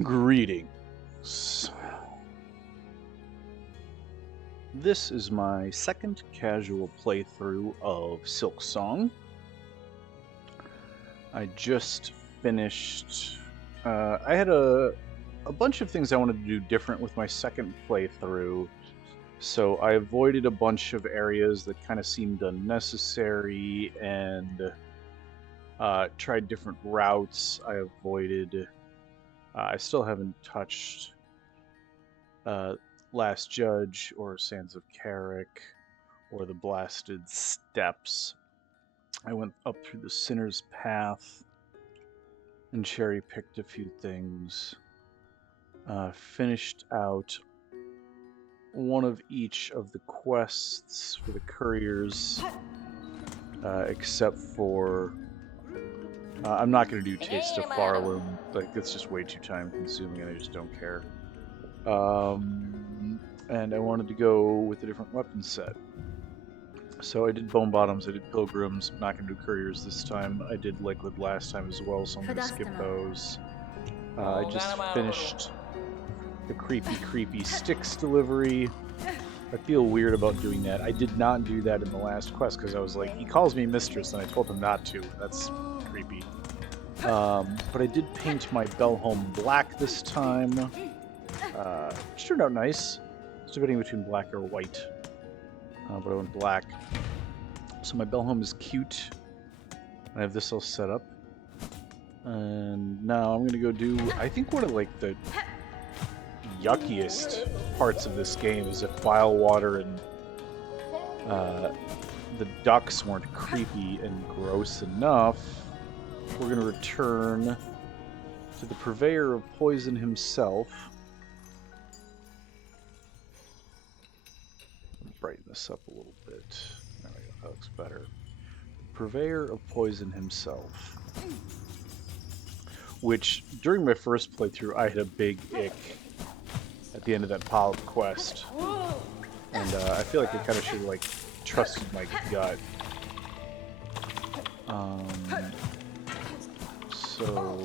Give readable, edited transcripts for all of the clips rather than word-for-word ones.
Greetings. This is my second casual playthrough of SilkSong. I just finished. I had a bunch of things I wanted to do different with my second playthrough, so I avoided a bunch of areas that kind of seemed unnecessary and tried different routes. I avoided. I still haven't touched Last Judge or Sands of Carrick or the Blasted Steps. I went up through the Sinner's Path and cherry-picked a few things. Finished out one of each of the quests for the couriers, except for... I'm not going to do Taste of Farloom, like that's just way too time-consuming and I just don't care. And I wanted to go with a different weapon set. So I did Bone Bottoms, I did Pilgrims, I'm not going to do Couriers this time. I did Liquid last time as well, so I'm going to skip those. I just finished the creepy Styx delivery. I feel weird about doing that. I did not do that in the last quest because I was like, he calls me mistress and I told him not to. That's creepy. But I did paint my Bellholm black this time, which turned out nice. It's debating between black or white, but I went black. So my Bellholm is cute. I have this all set up. And now I'm gonna go do, I think one of like the yuckiest parts of this game is if Filewater and the ducks weren't creepy and gross enough. We're gonna return to the purveyor of poison himself. Brighten this up a little bit. There we go, that looks better. The purveyor of poison himself. Which, during my first playthrough, I had a big ick at the end of that polyp quest. And I feel like I kind of should have, like, trusted my gut. So...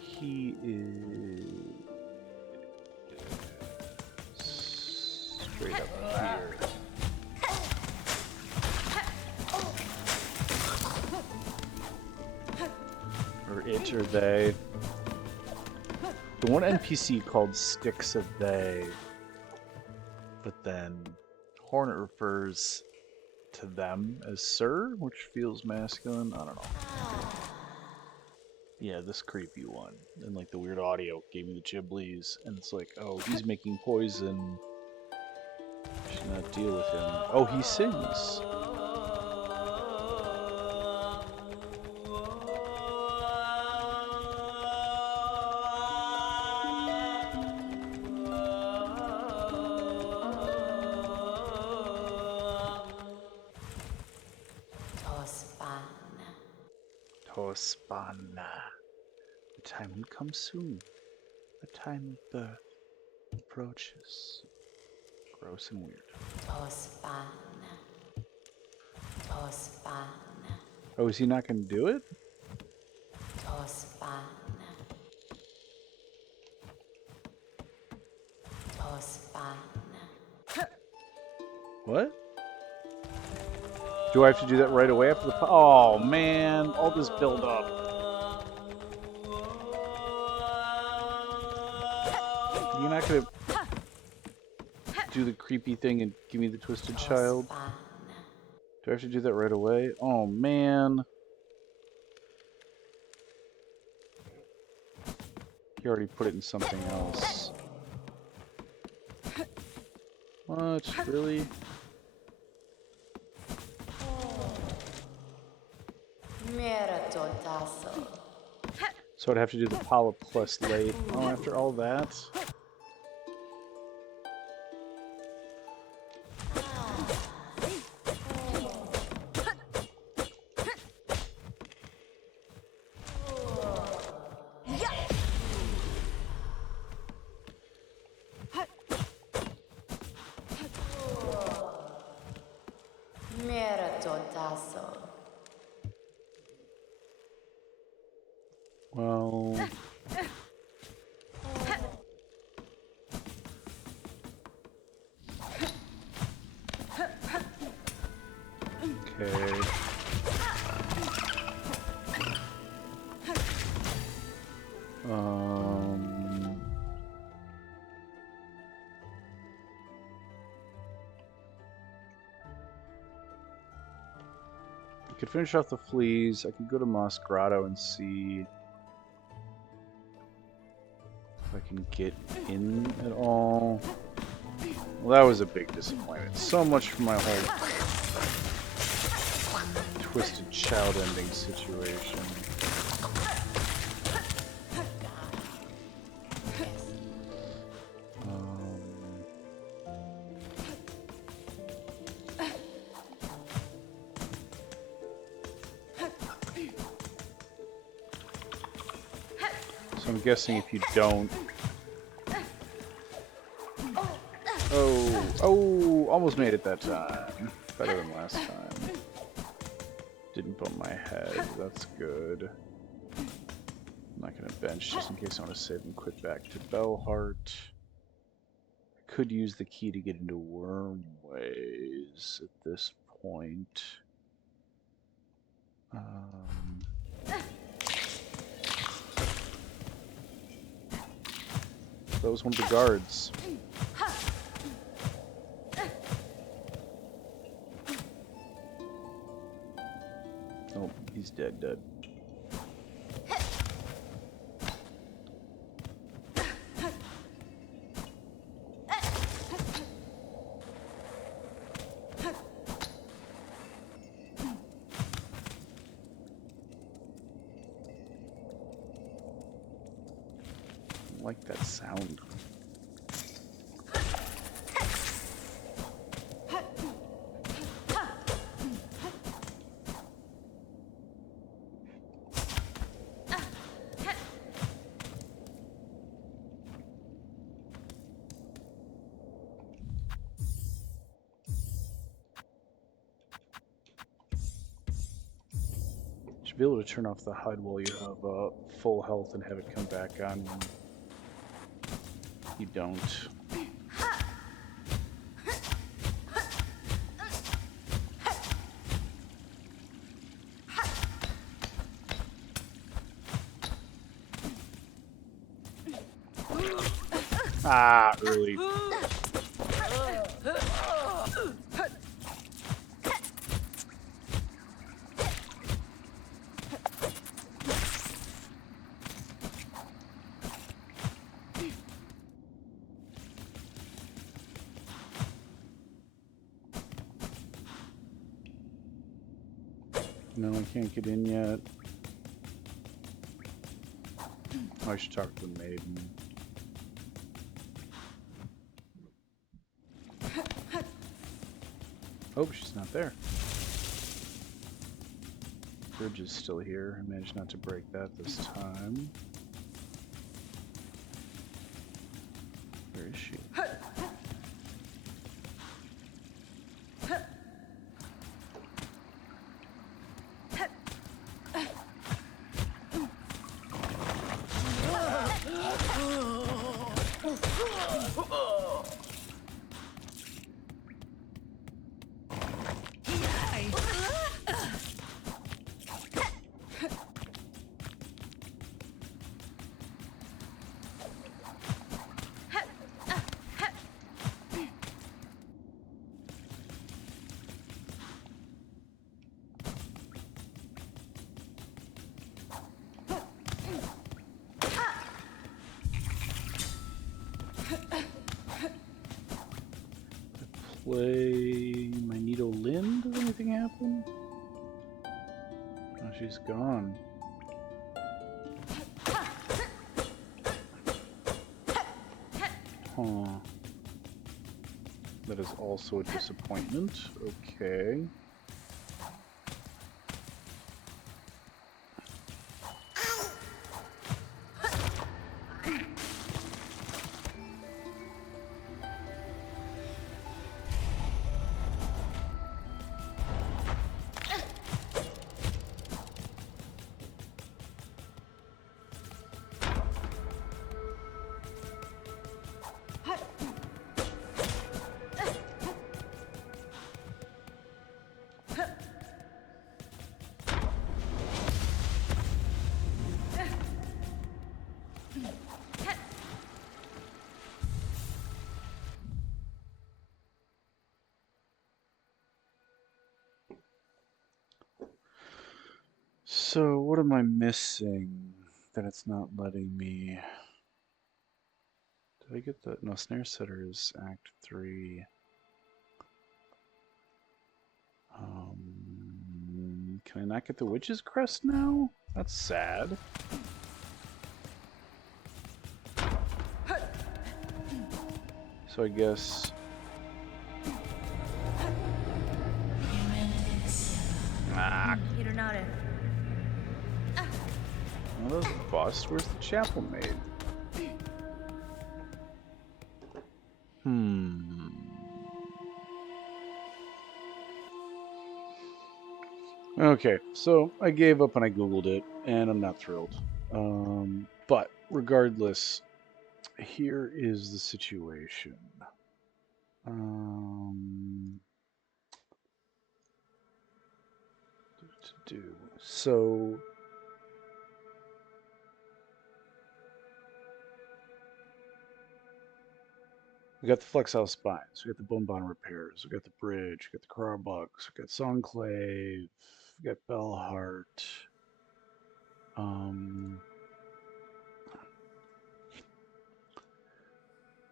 he is... straight up here. Or it or they. The one NPC called Styx a they, but then Hornet refers to them as sir, which feels masculine. I don't know. Yeah, this creepy one. And like the weird audio gave me the Ghiblies, and it's like, oh, he's making poison. I should not deal with him. Oh, he sings. Tospanna. The time will come soon. The time of birth approaches. Gross and weird. Oh, is he not going to do it? What? Do I have to do that right away after the... Oh, man. All this build up. You're not going to do the creepy thing and give me the twisted child? Do I have to do that right away? Oh, man. You already put it in something else. What? Really? So I'd have to do the polyp quest late. Oh, after all that? No. Okay. I could finish off the fleas. I could go to Moss Grotto and see if I can get in at all. Well, that was a big disappointment. So much for my whole twisted child ending situation. So I'm guessing if you don't... Oh, almost made it that time. Better than last time. Didn't bump my head, that's good. I'm not gonna bench just in case I want to save and quit back to Bellheart. I could use the key to get into Wormways at this point. That was one of the guards. Oh, he's dead. I like that sound. Be able to turn off the HUD while you have full health and have it come back on when you don't. Ah, early. No, I can't get in yet. Oh, I should talk to the maiden. Oh, she's not there. Bridge is still here. I managed not to break that this time. Where is she? Play Magneto Lynn? Does anything happen? Oh, she's gone. Huh. That is also a disappointment. Okay. So, what am I missing that it's not letting me? Did I get the... No, Snare Setter is Act 3. Can I not get the Witch's Crest now? That's sad. So I guess... Ah. Well, that was a bust. Where's the chapel maid? Okay, so I gave up and I googled it, and I'm not thrilled. But regardless, here is the situation. What to do? So we got the Flexile Spines, we got the Bone Bond Repairs, we got the Bridge, we got the Crawbucks, we got Songclave, we got Bellheart.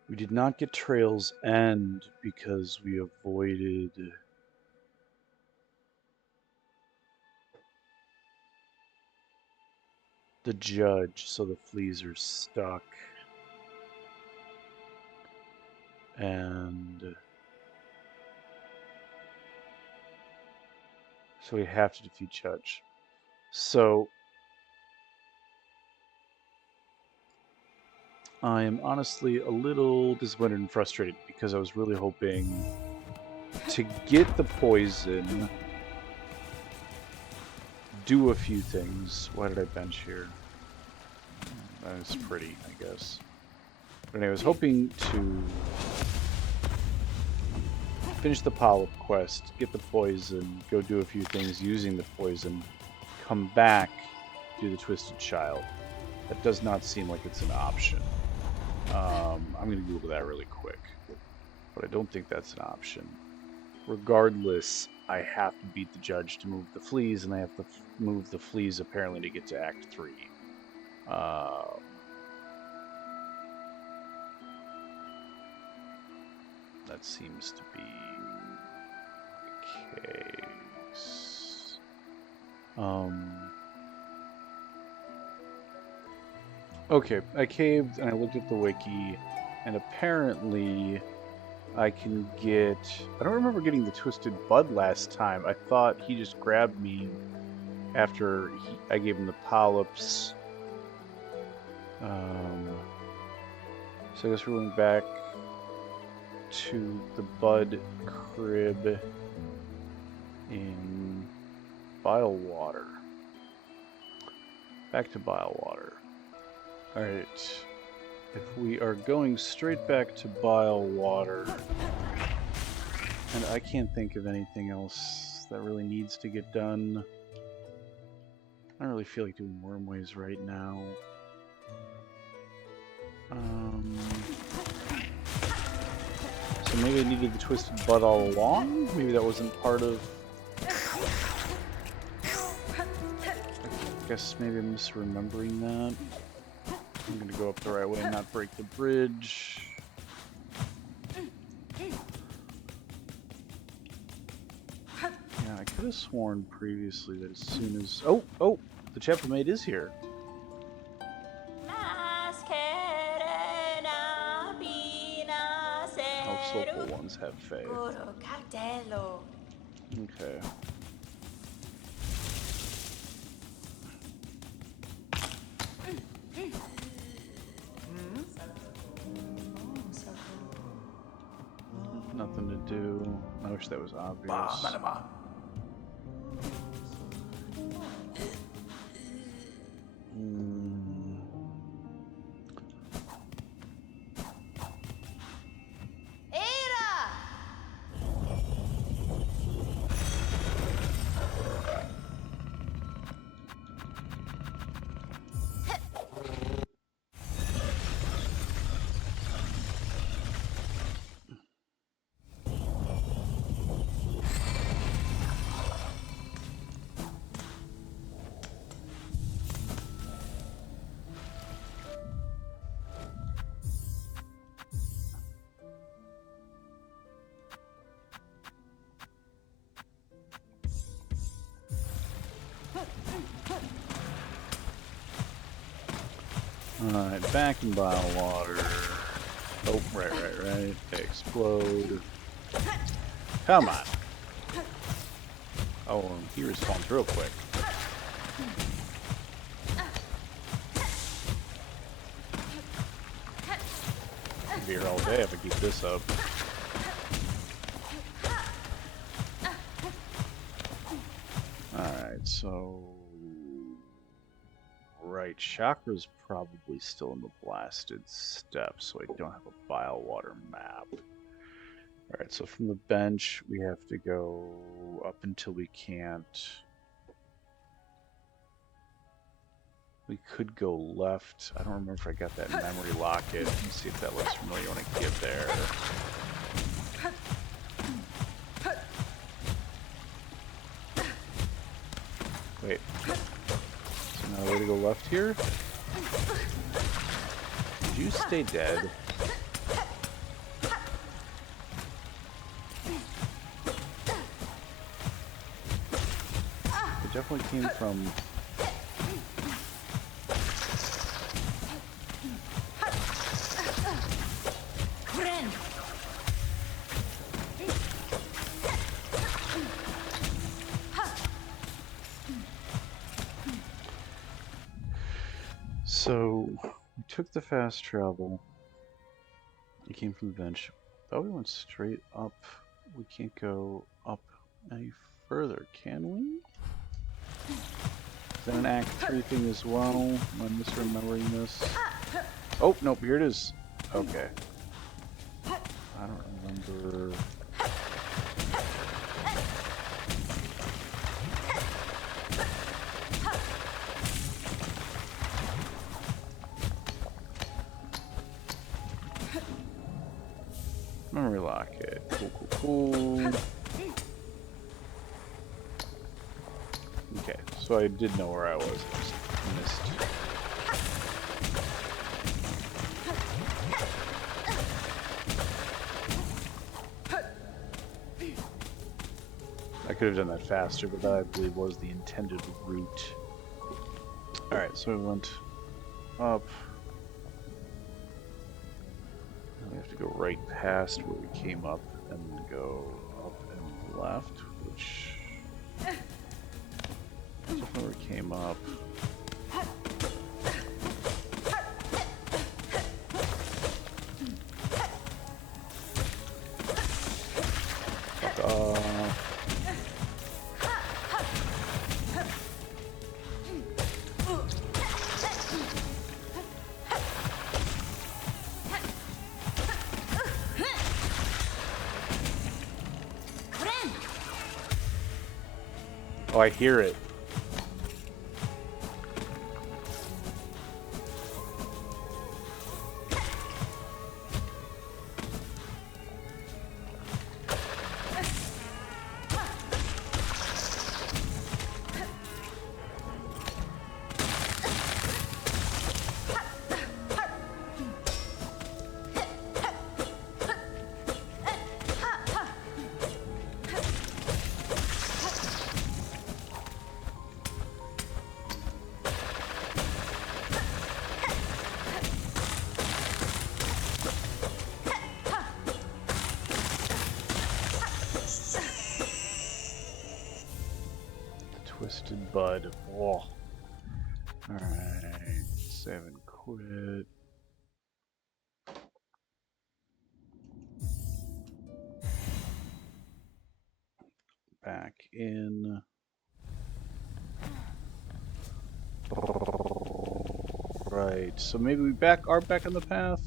We did not get Trails End because we avoided the judge, so the fleas are stuck. And so we have to defeat Judge. So I am honestly a little disappointed and frustrated because I was really hoping to get the poison, do a few things. Why did I bench here? That's pretty, I guess. But anyway, I was hoping to finish the polyp quest, get the poison, go do a few things using the poison, come back, do the Twisted Child. That does not seem like it's an option. I'm going to Google that really quick, but I don't think that's an option. Regardless, I have to beat the judge to move the fleas, and I have to move the fleas apparently to get to Act 3. That seems to be the case. Okay, I caved and I looked at the wiki, and apparently I can get... I don't remember getting the Twisted Bud last time. I thought he just grabbed me after I gave him the polyps. So I guess we're going back to the Bud crib in Bilewater. Back to Bilewater. Alright. If we are going straight back to Bilewater, and I can't think of anything else that really needs to get done. I don't really feel like doing Wormways right now. So maybe I needed the Twisted Bud all along? Maybe that wasn't part of... I guess maybe I'm misremembering that. I'm gonna go up the right way and not break the bridge. Yeah, I could have sworn previously that as soon as... Oh! The chapel maid is here. All soulful ones have faith. Okay. Nothing to do. I wish that was obvious. Alright, back in bottle water. Oh, right. They explode. Come on. Oh, and he respawns real quick. I'll be here all day if I keep this up. Alright, so... Right, Chakra's probably still in the blasted steps, so I don't have a bile water map. Alright, so from the bench, we have to go up until we can't. We could go left. I don't remember if I got that memory locket. Let me see if that looks familiar when I get there. Wait. So now way to go left here? Did you stay dead? It definitely came from... So, we took the fast travel. It came from the bench. Thought we went straight up. We can't go up any further, can we? Is that an Act 3 thing as well? Am I misremembering this? Oh, nope, here it is. Okay. I don't remember... Memory locket. Cool. Okay, so I did know where I was. I just missed. I could have done that faster, but that I believe was the intended route. Alright, so we went up. We have to go right past where we came up and then go up and left, which is where we came up. Fuck off. Oh, I hear it. Twisted Bud. Whoa. Alright, save and quit. Back in. Right, so maybe we are back on the path.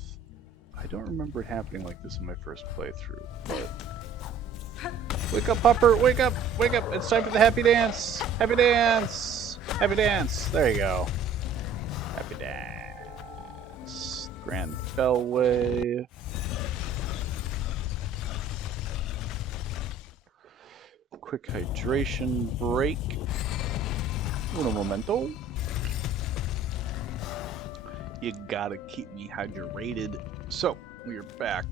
I don't remember it happening like this in my first playthrough, but... Wake up, Pupper! Wake up! Wake up! It's time for the happy dance! Happy dance! Happy dance! There you go. Happy dance. Grand Bellway. Quick hydration break. Uno momento. You gotta keep me hydrated. So, we are back.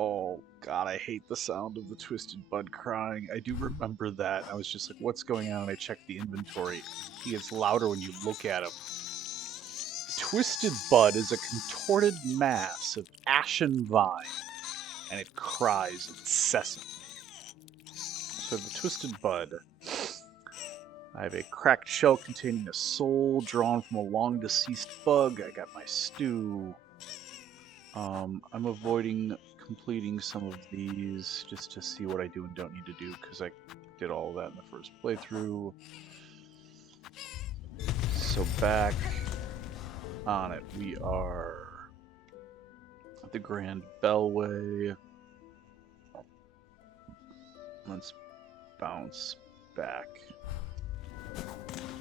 Oh god, I hate the sound of the Twisted Bud crying. I do remember that. I was just like, what's going on? And I checked the inventory. He gets louder when you look at him. twisted bud is a contorted mass of ashen vine, and it cries incessantly. So the twisted bud. I have a cracked shell containing a soul drawn from a long-deceased bug. I got my stew. I'm avoiding completing some of these just to see what I do and don't need to do, because I did all of that in the first playthrough. So back on it, we are at the Grand Bellway. Let's bounce back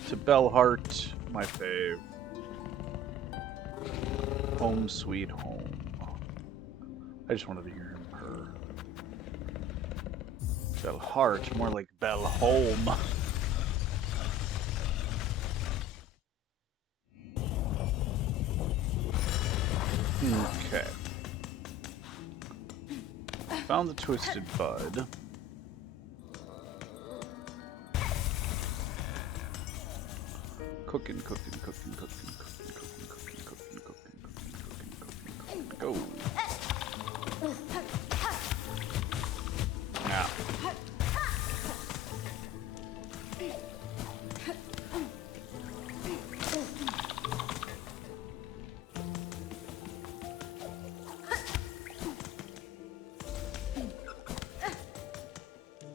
to Bellheart, my fave. Home sweet home. I just wanted to hear him purr. Bellheart, more like Bellhome. Okay. Found the twisted bud. Cooking. Go. Now.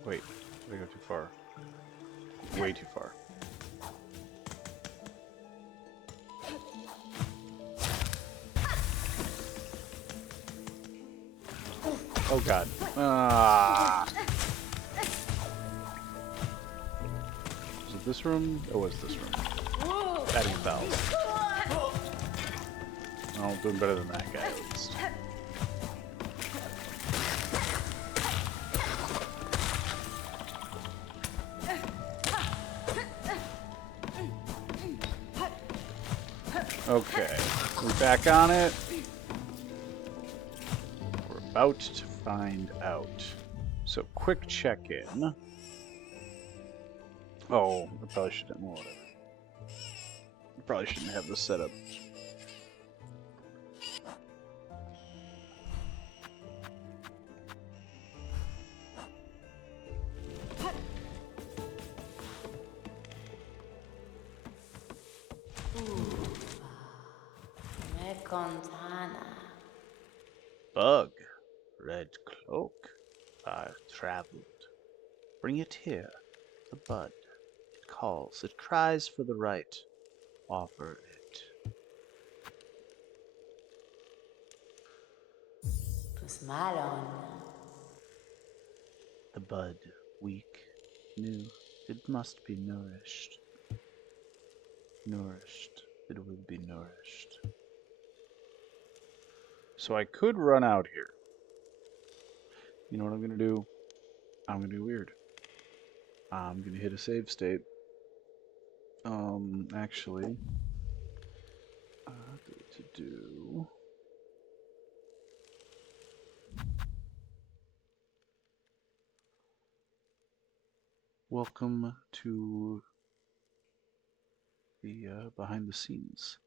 Wait, did I go too far? Way too far. Oh god. Ah. Was it this room? It was this room. Adding valves. Oh, doing better than that guy at least. Okay, we're back on it. We're about to find out. So, quick check-in. Oh, I probably shouldn't. Well, whatever. I probably shouldn't have this set up. Bug, red cloak, far traveled. Bring it here, the bud. It calls, it cries for the right. Offer it. The bud, weak, new, it must be nourished. Nourished, it will be nourished. So I could run out here. You know what I'm going to do? I'm going to do weird. I'm going to hit a save state. Actually, to do... Welcome to the behind the scenes.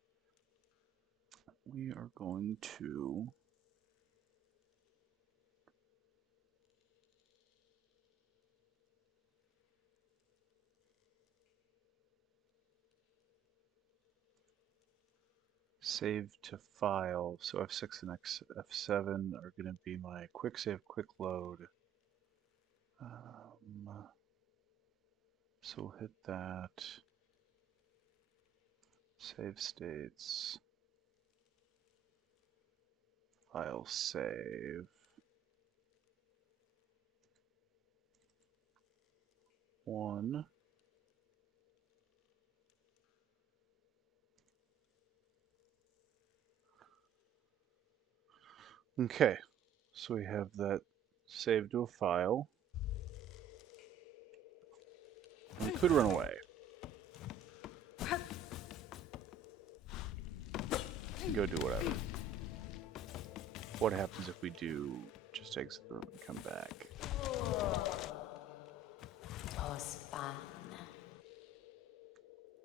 We are going to save to file. So F6 and F7 are going to be my quick save, quick load. So we'll hit that. Save states. File save. 1. Okay, so we have that saved to a file. We could run away. Go do whatever. What happens if we do just exit the room and come back?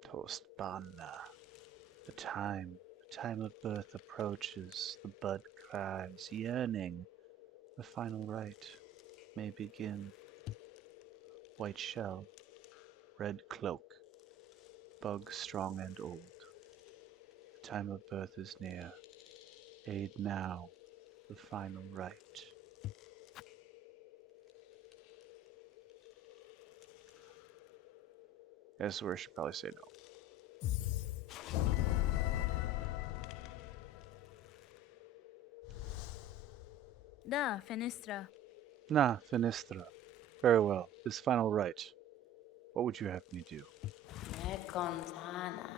Toast banna. The time Time of birth approaches, the bud cries, yearning. The final rite may begin. White shell, red cloak, bug strong and old. The time of birth is near. Aid now, the final rite. That's where I should probably say no. Da, fenestra. Na, Finistra. Very well. This final rite. What would you have me do? Necontana.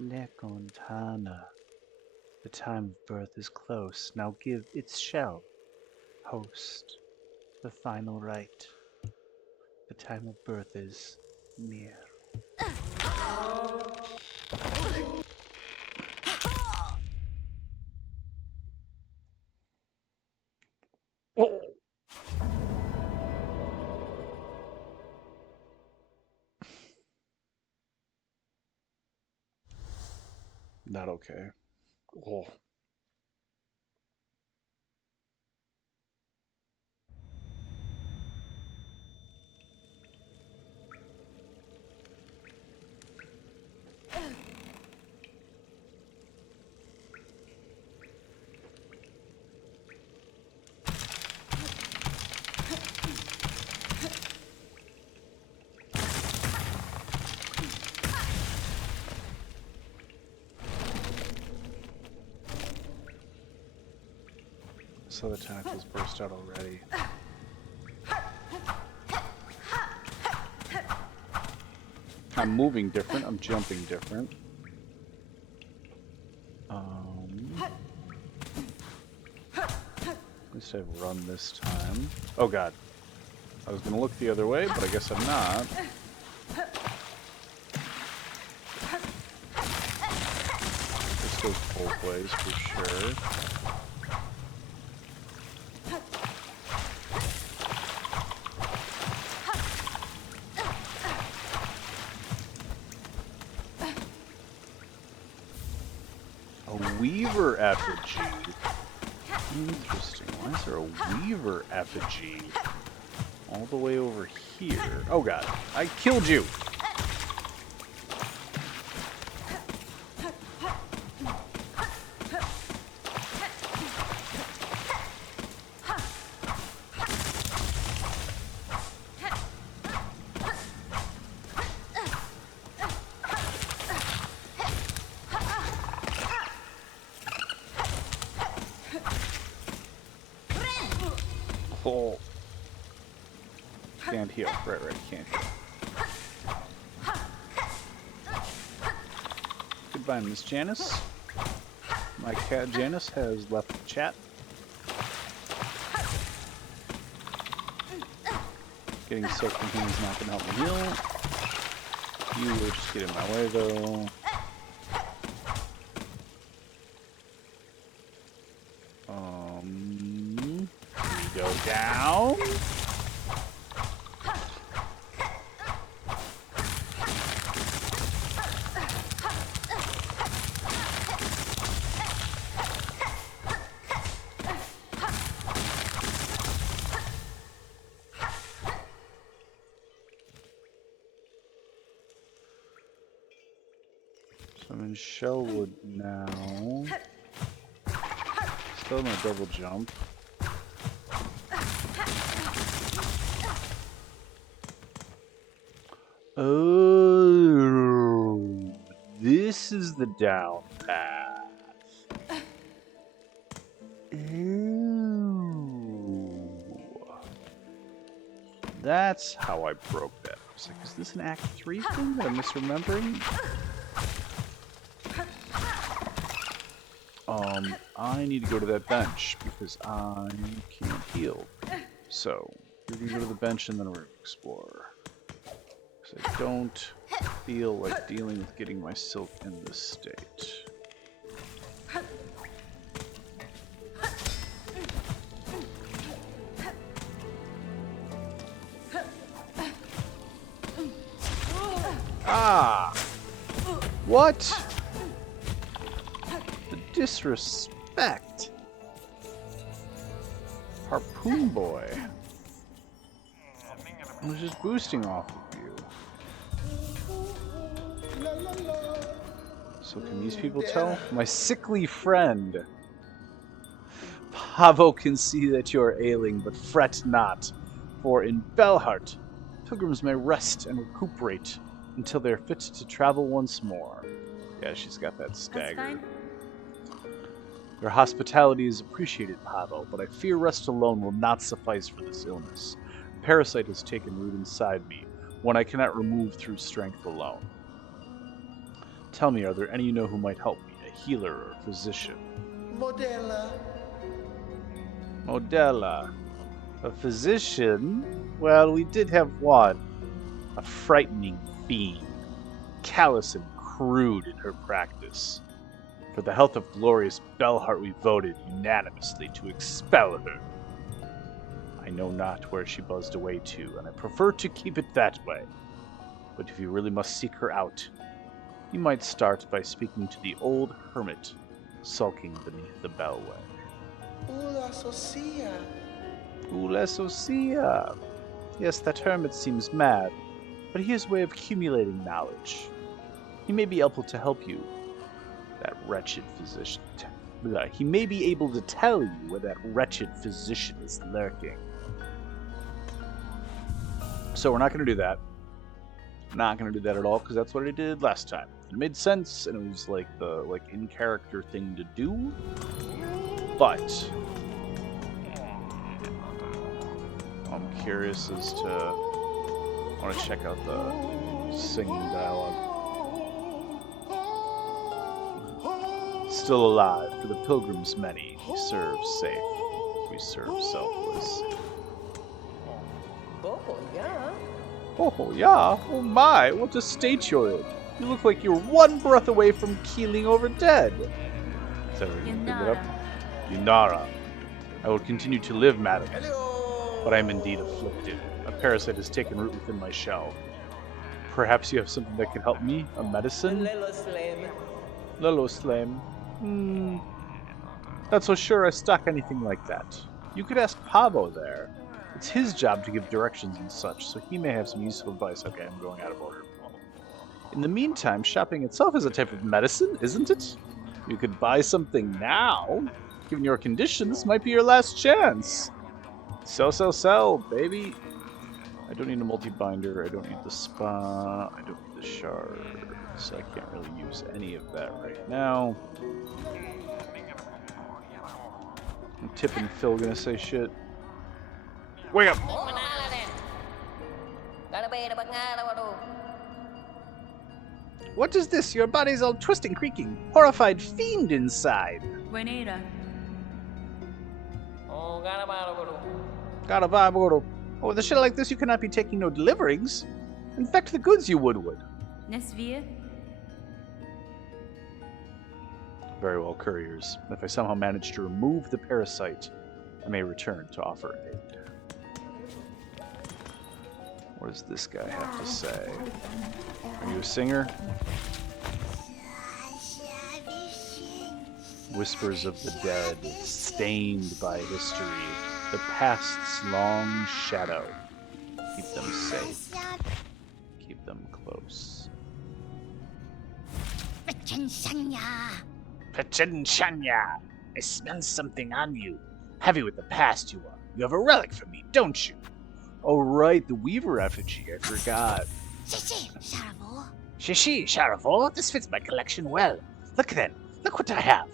Necontana. The time of birth is close. Now give its shell. Host. The final rite. The time of birth is near. Oh. Not okay. Oh. So the tentacles burst out already. I'm moving different, I'm jumping different. At least I've run this time. Oh god. I was gonna look the other way, but I guess I'm not. This goes both ways for sure. A weaver effigy. Interesting. Why is there a weaver effigy all the way over here? Oh god, I killed you! Oh. Can't heal. Right, can't heal. Goodbye, Miss Janice. My cat Janice has left the chat. Getting soaked in him is not going to help me heal. You will just get in my way, though. You go down. So I'm in Shellwood now. Still no double jump. Oh, this is the down path. Ooh. That's how I broke that. I was like, is this an Act 3 thing that I'm misremembering? I need to go to that bench because I can't heal. So, we're gonna go to the bench and then we're gonna explore. Because I don't feel like dealing with getting my silk in this state. Ah! What? disrespect. Harpoon boy. I was just boosting off of you. So can these people tell? My sickly friend. Pavo can see that you are ailing, but fret not. For in Belhart, pilgrims may rest and recuperate until they are fit to travel once more. Yeah, she's got that stagger. Your hospitality is appreciated, Pavo, but I fear rest alone will not suffice for this illness. A parasite has taken root inside me, one I cannot remove through strength alone. Tell me, are there any you know who might help me, a healer or a physician? Modella. A physician? Well, we did have one. A frightening fiend. Callous and crude in her practice. For the health of glorious Belhart we voted unanimously to expel her. I know not where she buzzed away to, and I prefer to keep it that way. But if you really must seek her out, you might start by speaking to the old hermit sulking beneath the bellway. Ula Socia. Ula Socia. Yes, that hermit seems mad, but he has a way of accumulating knowledge. He may be able to help you. That wretched physician. He may be able to tell you where that wretched physician is lurking. So we're not going to do that. Not going to do that at all, because that's what I did last time. It made sense, and it was like the in-character thing to do. But I'm curious as to... I want to check out the singing dialogue. Still alive, for the pilgrims many, he serves safe. We serve selfless. Oh yeah? Oh my, what a state you're in. You look like you're one breath away from keeling over dead. Is that where you pick it up? Yunara. I will continue to live, madam, but I am indeed afflicted. A parasite has taken root within my shell. Perhaps you have something that can help me? A medicine? Lelo Slame. Not so sure I stock anything like that. You could ask Pavo there. It's his job to give directions and such, so he may have some useful advice. Okay, I'm going out of order. In the meantime, shopping itself is a type of medicine, isn't it? You could buy something now. Given your condition, this might be your last chance. Sell, baby. I don't need a multi-binder. I don't need the spa. I don't need the shards. I can't really use any of that right now. Tip and Phil gonna say shit. Wake up! What is this? Your body's all twisting, creaking. Horrified fiend inside. Buenera. Oh, with a shit like this, you cannot be taking no deliverings. Infect the goods, you would. Nesvia. Very well, couriers. If I somehow manage to remove the parasite, I may return to offer aid. What does this guy have to say? Are you a singer? Whispers of the dead, stained by history, the past's long shadow. Keep them safe. Keep them close. Pachinshanya! I smell something on you. Heavy with the past you are. You have a relic for me, don't you? Oh right, the Weaver effigy, I forgot. Shishi, Sharavo, this fits my collection well. Look then, look what I have.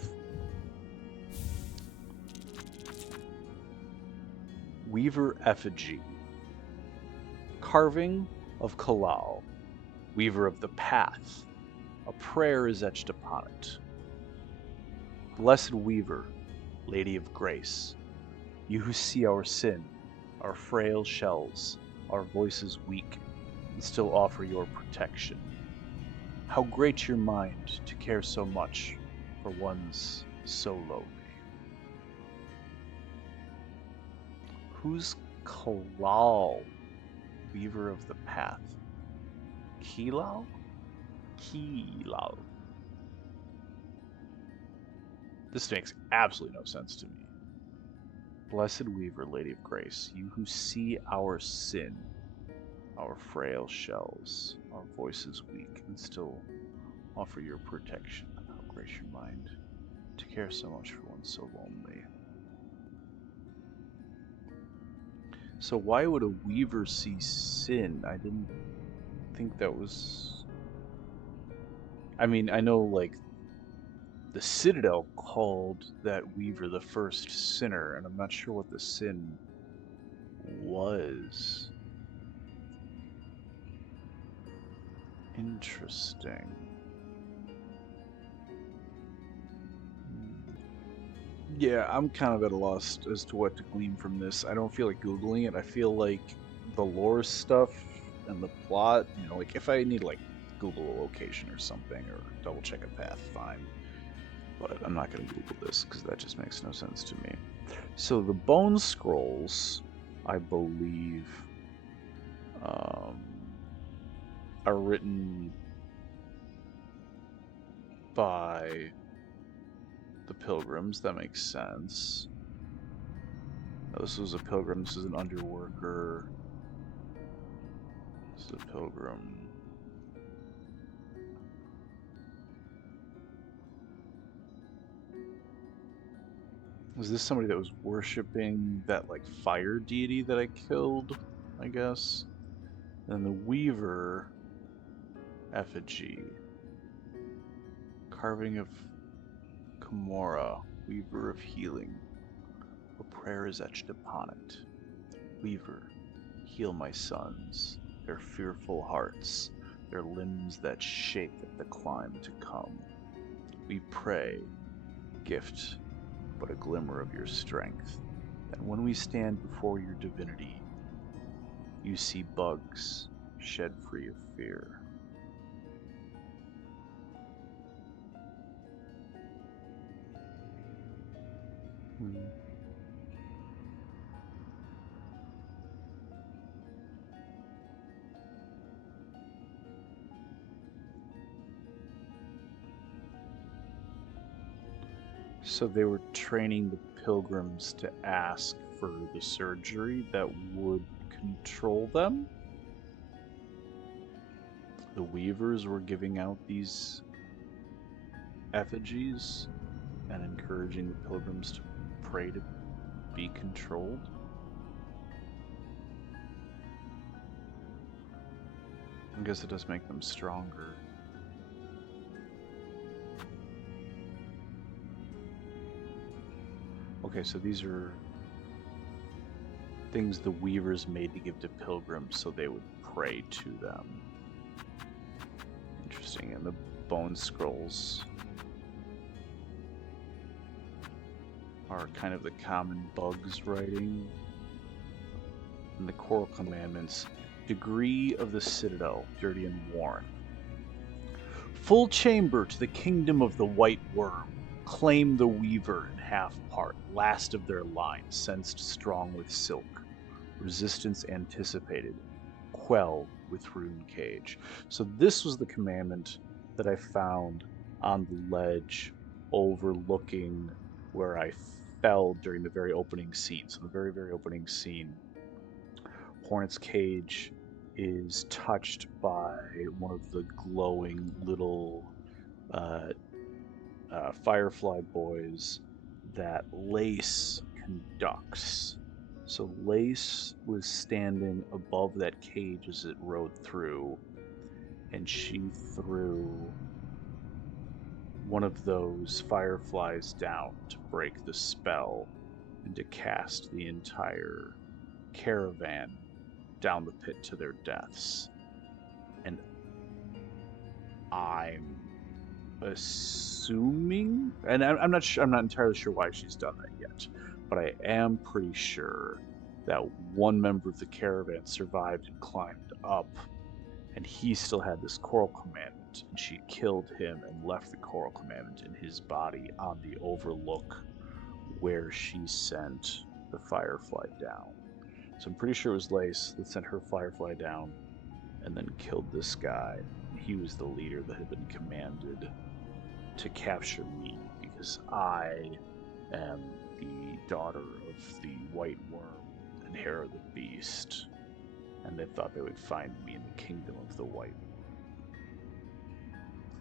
Weaver effigy. Carving of Kalal. Weaver of the path. A prayer is etched upon it. Blessed Weaver, Lady of Grace, you who see our sin, our frail shells, our voices weak, and still offer your protection. How great your mind to care so much for ones so lowly. Who's Kalal, Weaver of the Path? Kilal? Kilal. This makes absolutely no sense to me. Blessed Weaver, Lady of Grace, you who see our sin, our frail shells, our voices weak, and still offer your protection. How grace your mind to care so much for one so lonely. So why would a weaver see sin? I didn't think that was... I mean, I know, like, the Citadel called that weaver the first sinner, and I'm not sure what the sin was. Interesting. Yeah, I'm kind of at a loss as to what to glean from this. I don't feel like Googling it. I feel like the lore stuff and the plot, you know, like if I need to like Google a location or something or double check a path, fine. But I'm not going to Google this because that just makes no sense to me. So the bone scrolls, I believe, are written by the pilgrims. That makes sense. No, this was a pilgrim. This is an underworker. This is a pilgrim. Was this somebody that was worshipping that like fire deity that I killed, I guess? And the weaver effigy. Carving of Kimura, weaver of healing. A prayer is etched upon it. Weaver, heal my sons, their fearful hearts, their limbs that shake at the climb to come. We pray, gift but a glimmer of your strength, that when we stand before your divinity, you see bugs shed free of fear. So they were training the pilgrims to ask for the surgery that would control them? The weavers were giving out these effigies and encouraging the pilgrims to pray to be controlled? I guess it does make them stronger. Okay, so these are things the weavers made to give to pilgrims so they would pray to them. Interesting. And the bone scrolls are kind of the common bugs writing. And the Choral Commandments. Degree of the Citadel, dirty and worn. Full chamber to the kingdom of the White Worm. Claim the weaver in half part, last of their line, sensed strong with silk. Resistance anticipated, quell with rune cage. So this was the commandment that I found on the ledge overlooking where I fell during the very opening scene. So the very, very opening scene, Hornet's cage is touched by one of the glowing little firefly boys that Lace conducts. So Lace was standing above that cage as it rode through, and she threw one of those fireflies down to break the spell and to cast the entire caravan down the pit to their deaths. And I'm assuming, and I'm not sure, I'm not entirely sure why she's done that yet, but I am pretty sure that one member of the caravan survived and climbed up, and he still had this Choral Commandment, and she killed him and left the Choral Commandment in his body on the overlook where she sent the firefly down. So I'm pretty sure it was Lace that sent her firefly down and then killed this guy. He was the leader that had been commanded to capture me because I am the daughter of the White Worm and Hair of the Beast, and they thought they would find me in the kingdom of the White Worm.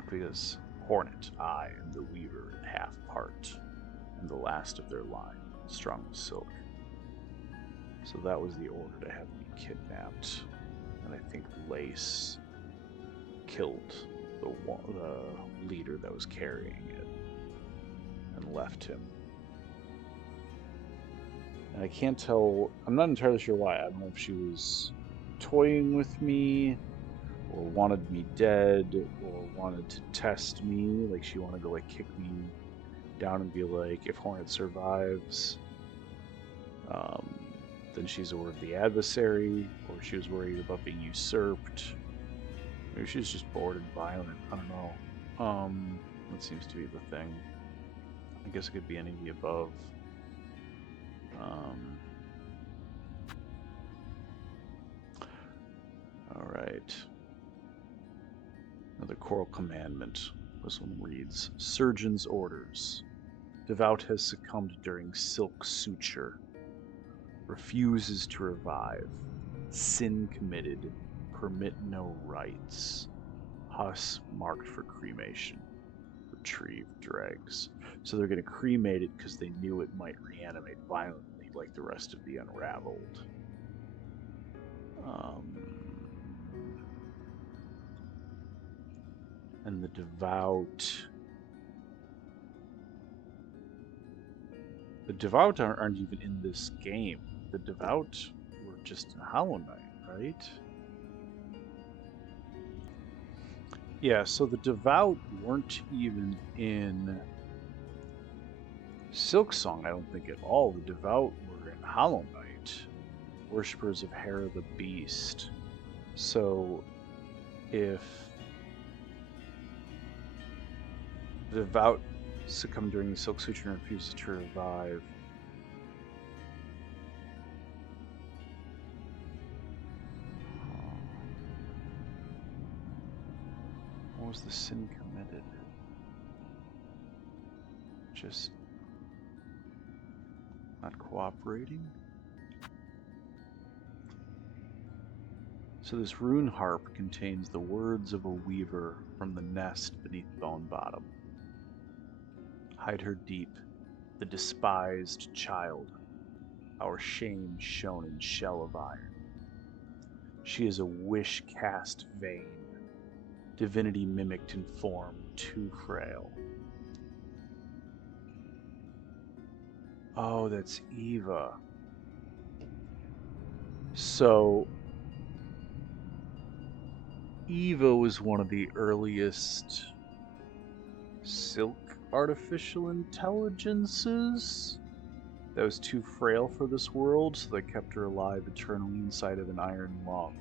Because Hornet, I am the weaver in half part, and the last of their line, strong as silk. So that was the order to have me kidnapped, and I think Lace killed the leader that was carrying it and left him. And I can't tell, I'm not entirely sure why. I don't know if she was toying with me, or wanted me dead, or wanted to test me, like she wanted to like kick me down and be like, if Hornet survives, then she's a worthy adversary, or she was worried about being usurped. Maybe she was just bored and violent. I don't know. That seems to be the thing. I guess it could be any of the above. Alright. Another choral commandment. This one reads, Surgeon's orders. Devout has succumbed during silk suture. Refuses to revive. Sin committed. Permit no rites. Hus marked for cremation. Retrieve dregs. So they're going to cremate it because they knew it might reanimate violently like the rest of the Unraveled. And the Devout... The Devout aren't even in this game. The Devout were just in Hollow Knight, right? Yeah, so the Devout weren't even in SilkSong, I don't think at all. The Devout were in Hollow Knight, worshippers of Hair of the Beast. So, if the Devout succumbed during the Silk Suture and refuses to revive, what was the sin committed? Just not cooperating? So this rune harp contains the words of a weaver from the nest beneath Bone Bottom. Hide her deep, the despised child, our shame shown in shell of iron. She is a wish cast vain, divinity mimicked in form too frail. Oh, that's Eva. So, Eva was one of the earliest silk artificial intelligences that was too frail for this world, so they kept her alive eternally inside of an iron lung.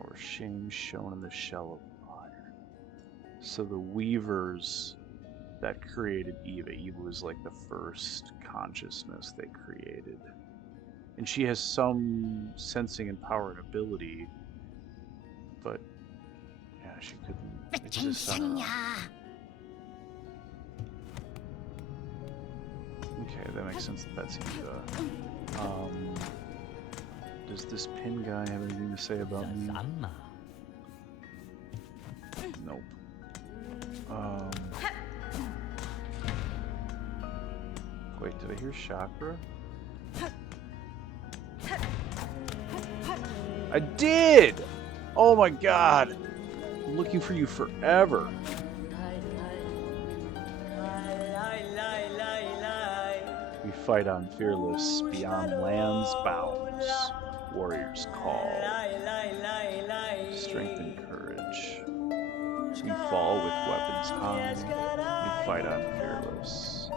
Our shame shown in the shell of iron. So the weavers that created Eva, Eva was like the first consciousness they created. And she has some sensing and power and ability, but yeah, she couldn't exist on her own. Okay, that makes sense that that's Eva. Does this pin guy have anything to say about me? Nope. Wait, did I hear Chakra? I did! Oh my god! I'm looking for you forever. We fight on fearless, beyond land's bounds. Warriors call. Strength and courage. We fall with weapons high. We fight on fearless.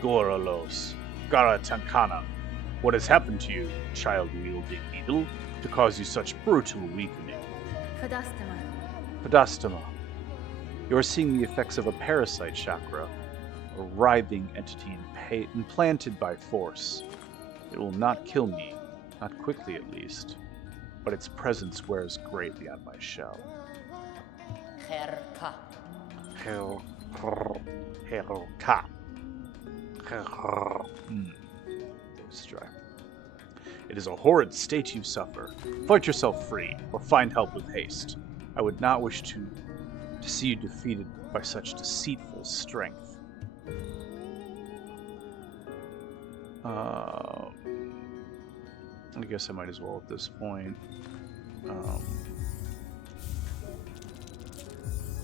Goralos. Garatankana. What has happened to you, child-wielding needle, to cause you such brutal weakening? Padastama. You are seeing the effects of a parasite chakra, a writhing entity implanted by force. It will not kill me, not quickly at least, but its presence wears greatly on my shell. Herka. Herka. Let's try. It is a horrid state you suffer. Fight yourself free, or find help with haste. I would not wish to see you defeated by such deceitful strength. I guess I might as well at this point. I'm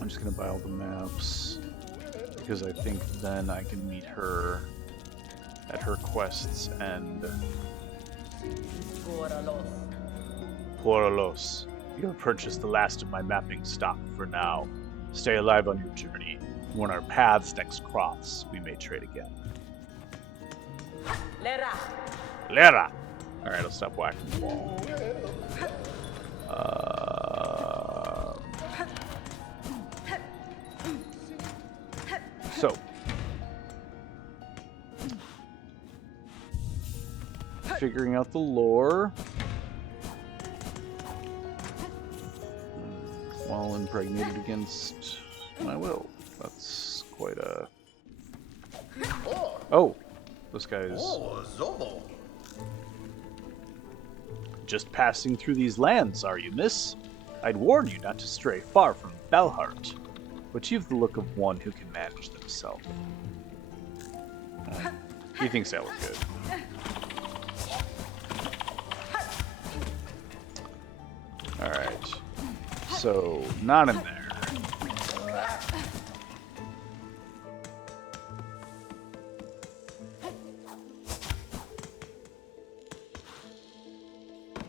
just gonna buy all the maps because I think then I can meet her at her quest's end. Poralos, you have purchased the last of my mapping stock for now. Stay alive on your journey. When our paths next cross, we may trade again. Lera! Alright, I'll stop whacking the wall. So. Figuring out the lore. While impregnated against my will. That's quite a... Oh! This guy is... Just passing through these lands, are you, miss? I'd warn you not to stray far from Belhart, but you've the look of one who can manage themselves. He thinks I look good. Alright. So, not in there.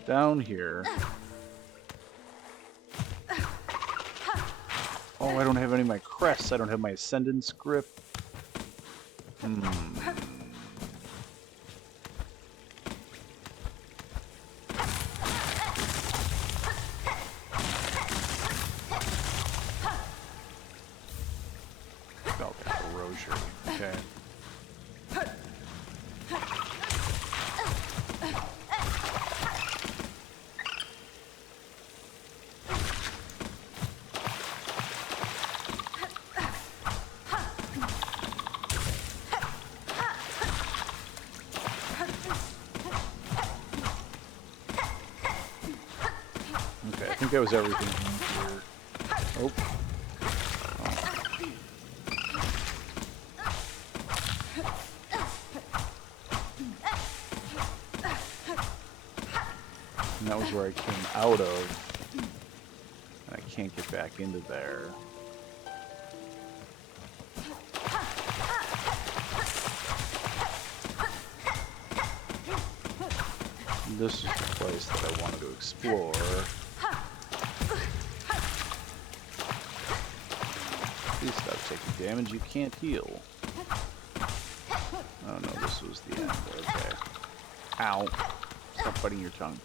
Down here. Oh, I don't have any of my crests. I don't have my Ascendance grip. Okay. Okay, I think that was everything here. Oh. And that was where I came out of. And I can't get back into there. This is the place that I wanted to explore. Please stop taking damage, you can't heal. Oh no, this was the end, okay. Ow. Stop biting your tongue.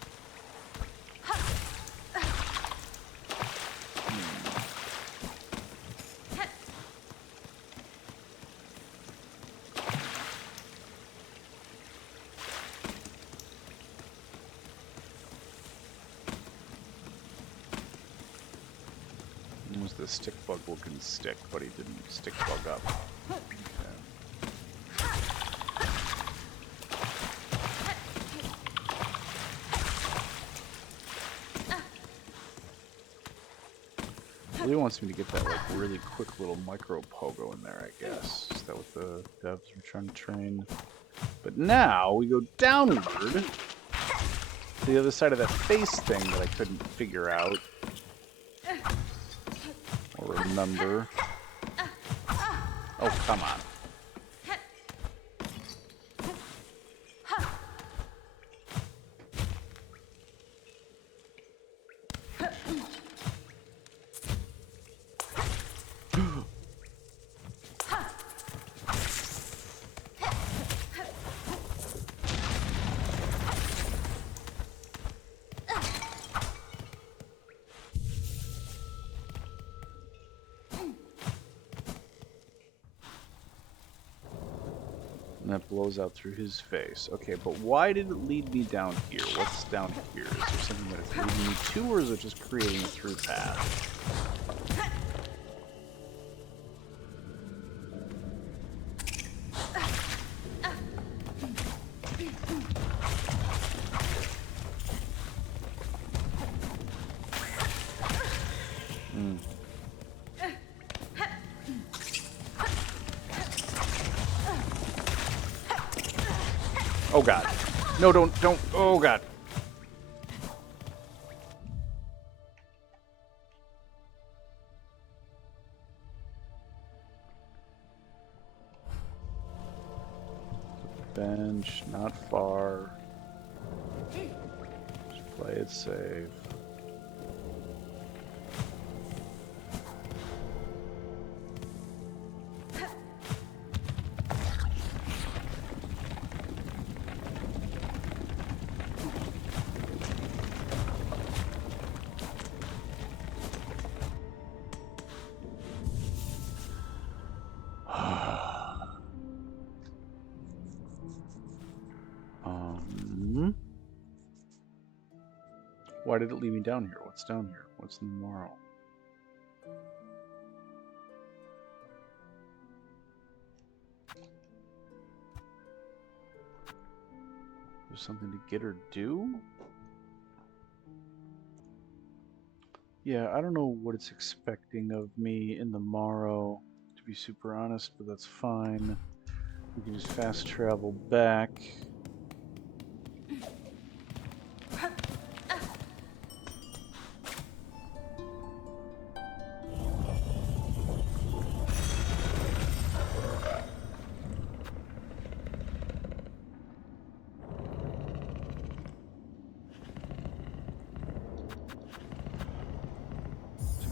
Was the stick bug looking stick, but he didn't stick bug up. Okay. Really wants me to get that like really quick little micro pogo in there, I guess. Is that what the devs are trying to train? But now we go downward to the other side of that face thing that I couldn't figure out. Or remember. Oh, come on. And that blows out through his face. Okay, but why did it lead me down here? What's down here? Is there something that it's leading me to, or is it just creating a through path? Oh god. No, don't. Oh god. Bench, not far. Just play it safe. Why did it lead me down here? What's down here? What's in the moral? There's something to get or do? Yeah, I don't know what it's expecting of me in the morrow, to be super honest, but that's fine. We can just fast travel back.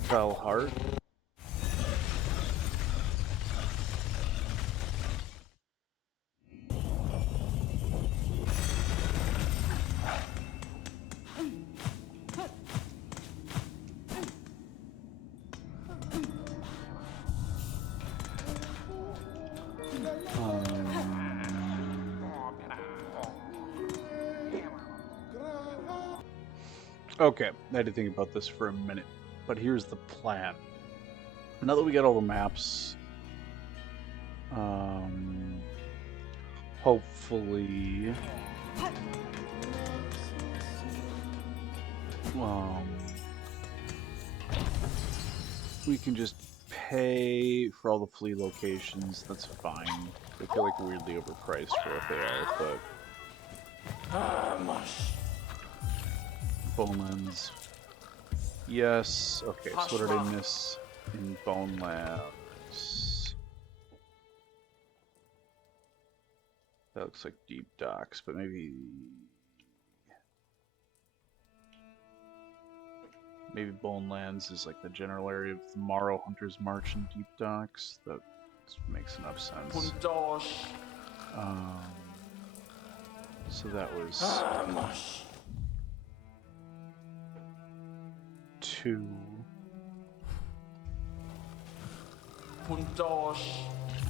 Fell hard. Okay, I had to think about this for a minute, but here's the plan. Now that we got all the maps, hopefully, we can just pay for all the flea locations. That's fine. They feel like weirdly overpriced for what they are, but Bonelands. Yes. Okay, so what did I miss in Bonelands? That looks like deep docks, but maybe Bonelands is like the general area of the Morrow Hunters March and deep docks. That makes enough sense. So that was 2.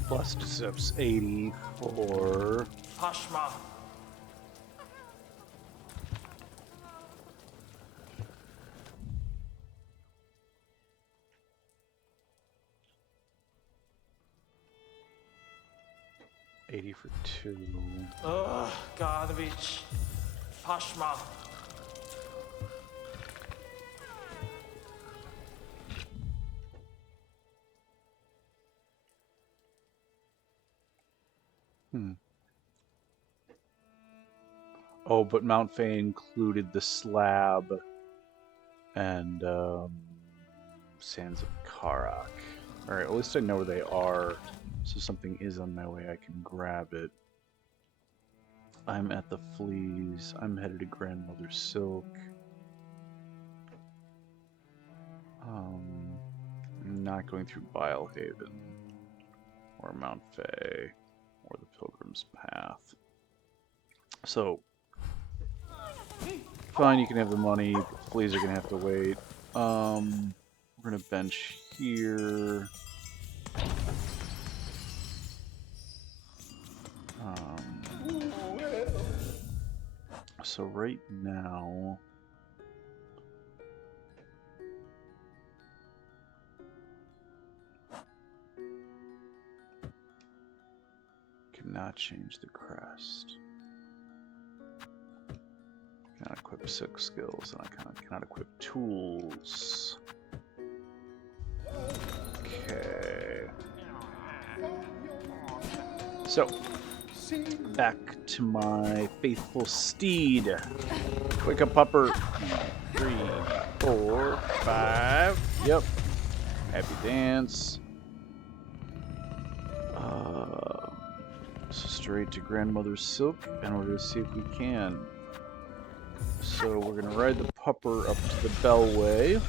Plus steps 80 for Pashma. for 2. Garbage. Pashma. Oh, but Mount Fay included the slab and sands of Karak. Alright, at least I know where they are, so something is on my way, I can grab it. I'm at the Fleas. I'm headed to Grandmother Silk. I'm not going through Bilehaven, or Mount Fay, or the Pilgrim's Path. So, fine, you can have the money, but the Fleas are going to have to wait. We're going to bench here. So right now, cannot change the crest. Cannot equip silk skills, and I cannot equip tools. Okay. So, back to my faithful steed. Wake up, pupper. 3, 4, 5. Yep. Happy dance. So straight to Grandmother Silk, and we're gonna see if we can. So we're gonna ride the pupper up to the Bellway.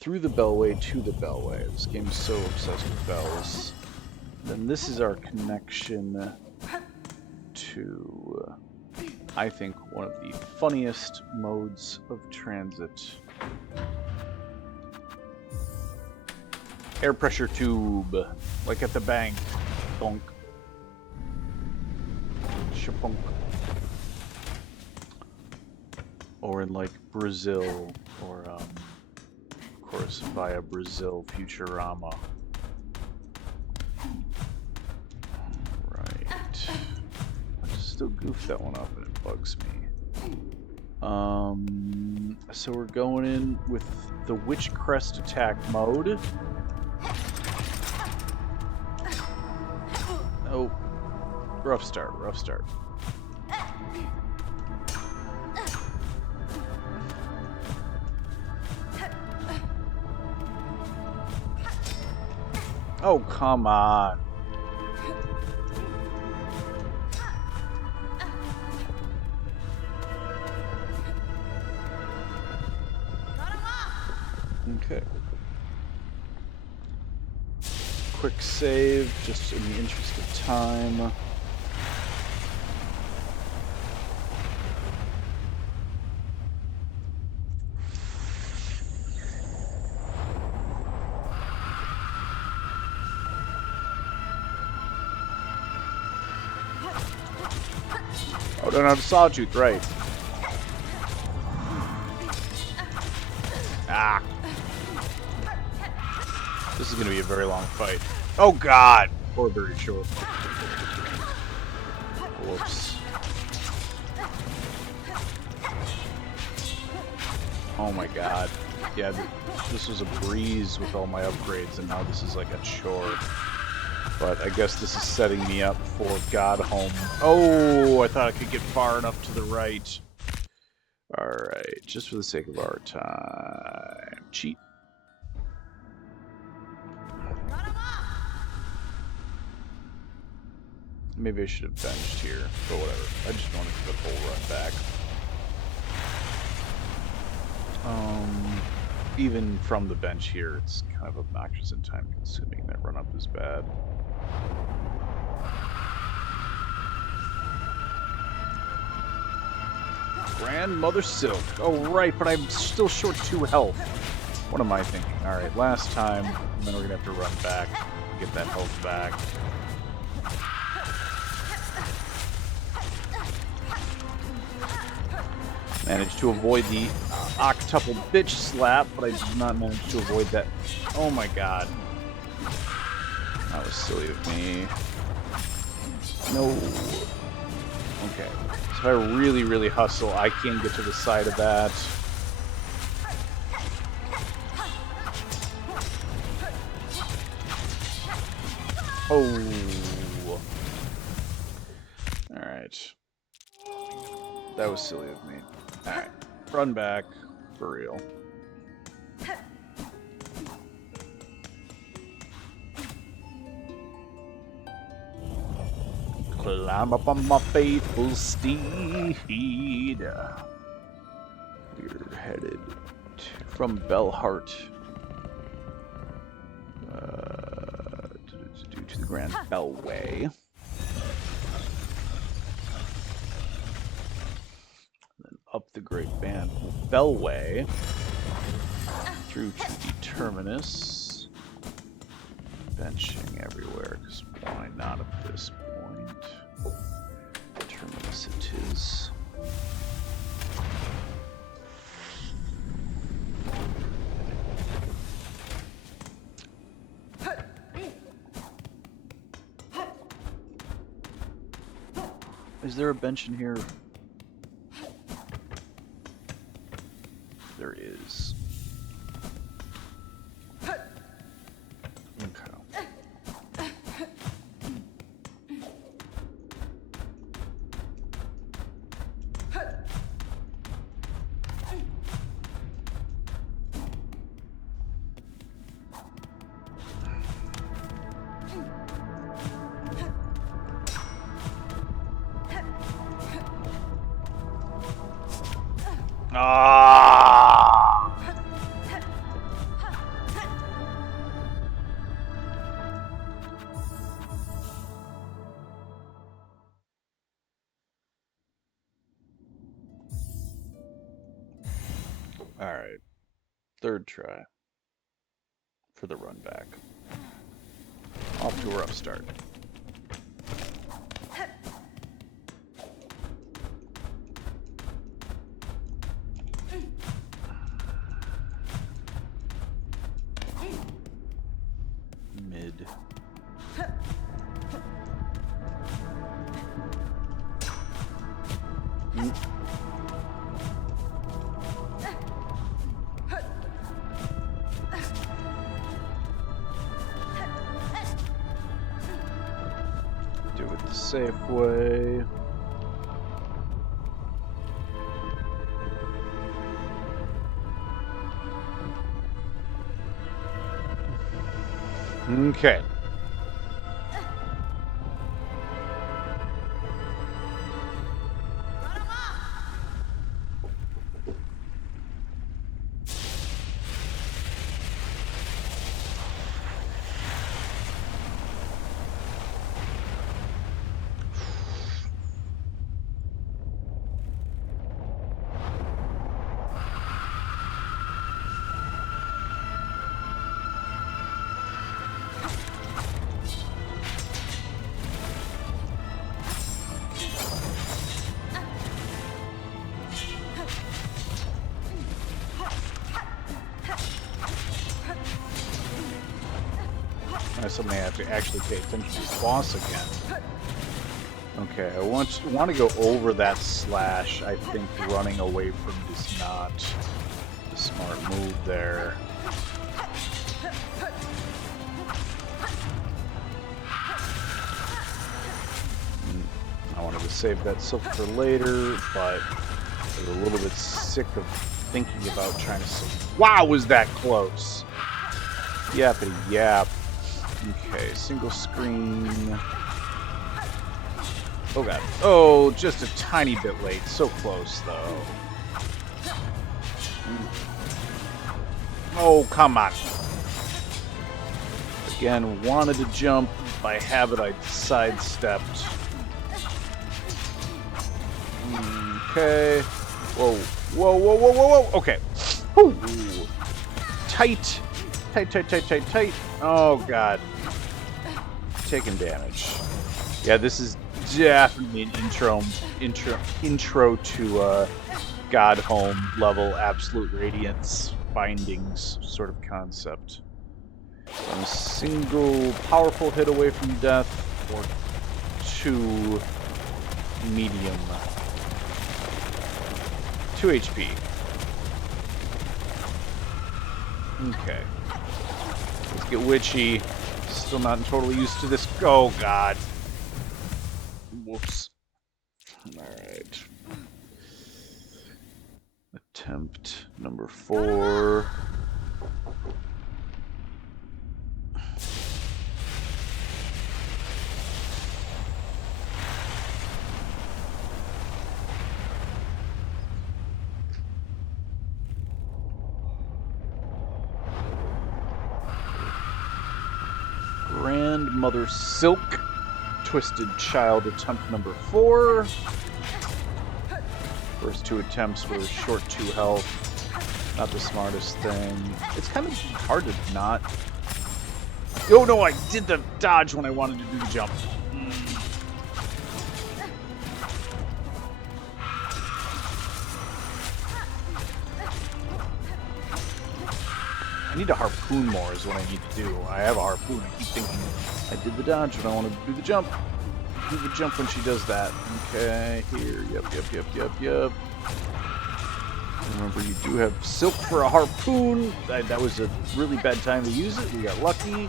Through the Bellway to the Bellway. This game's so obsessed with bells. Then this is our connection to, I think, one of the funniest modes of transit. Air pressure tube, like at the bank. Donk. Shapunk. Or in like Brazil, or of course via Brazil Futurama. Right. I just still goof that one up and it bugs me. So we're going in with the Witch Crest attack mode. Oh, rough start, rough start. Oh, come on. Okay. Quick save, just in the interest of time. Oh, don't have a sawtooth, right. Ah. This is going to be a very long fight. Oh, God! Or very short. Whoops. Oh, my God. Yeah, this was a breeze with all my upgrades, and now this is like a chore. But I guess this is setting me up for Godhome. Oh, I thought I could get far enough to the right. Alright, just for the sake of our time. Cheat. Maybe I should have benched here, but whatever. I just wanted the full run back. Even from the bench here, it's kind of obnoxious and time consuming. That run up is bad. Grandmother Silk. Oh, right, but I'm still short 2 health. What am I thinking? Alright, last time, and then we're gonna have to run back, get that health back. Managed to avoid the octuple bitch slap, but I did not manage to avoid that. Oh my god. That was silly of me. No. Okay. So if I really, really hustle, I can get to the side of that. Oh. Alright. That was silly of me. Alright. Run back. For real. Climb up on my faithful steed. We're headed from Bellheart to the Grand Bellway. Then up the Great Bellway through to the terminus. benching everywhere, because why not at this point? Terminus it is. Is there a bench in here? There is. Okay. Ah! All right. Third try for the run back. Off to a rough start. Mid. Do it the safe way. Okay. Something I have to actually pay attention to this boss again. Okay, I want to go over that slash. I think running away from it is not the smart move there. I wanted to save that silk for later, but I was a little bit sick of thinking about trying to save. Wow, was that close? Yappity yap. Okay, single screen. Oh god. Oh, just a tiny bit late. So close, though. Oh, come on. Again, wanted to jump. By habit, I sidestepped. Okay. Whoa. Whoa, whoa, whoa, whoa, whoa. Okay. Ooh. Tight. Tight, tight, tight, tight, tight. Oh, God. Taking damage. Yeah, this is definitely an intro to God Home level Absolute Radiance Bindings sort of concept. A single powerful hit away from death, or two medium. 2 HP. Okay. Let's get witchy. Still not totally used to this. Oh, God. Whoops. Alright. Attempt number 4. Grandmother Silk, Twisted Child, attempt number 4. First 2 attempts were short 2 health. Not the smartest thing. It's kind of hard to not Oh no, I did the dodge when I wanted to do the jump. I need to harpoon more is what I need to do. I have a harpoon. I keep thinking I did the dodge when I wanted to do the jump. Do the jump when she does that. Okay, here. Yep. Remember, you do have silk for a harpoon. That was a really bad time to use it. We got lucky.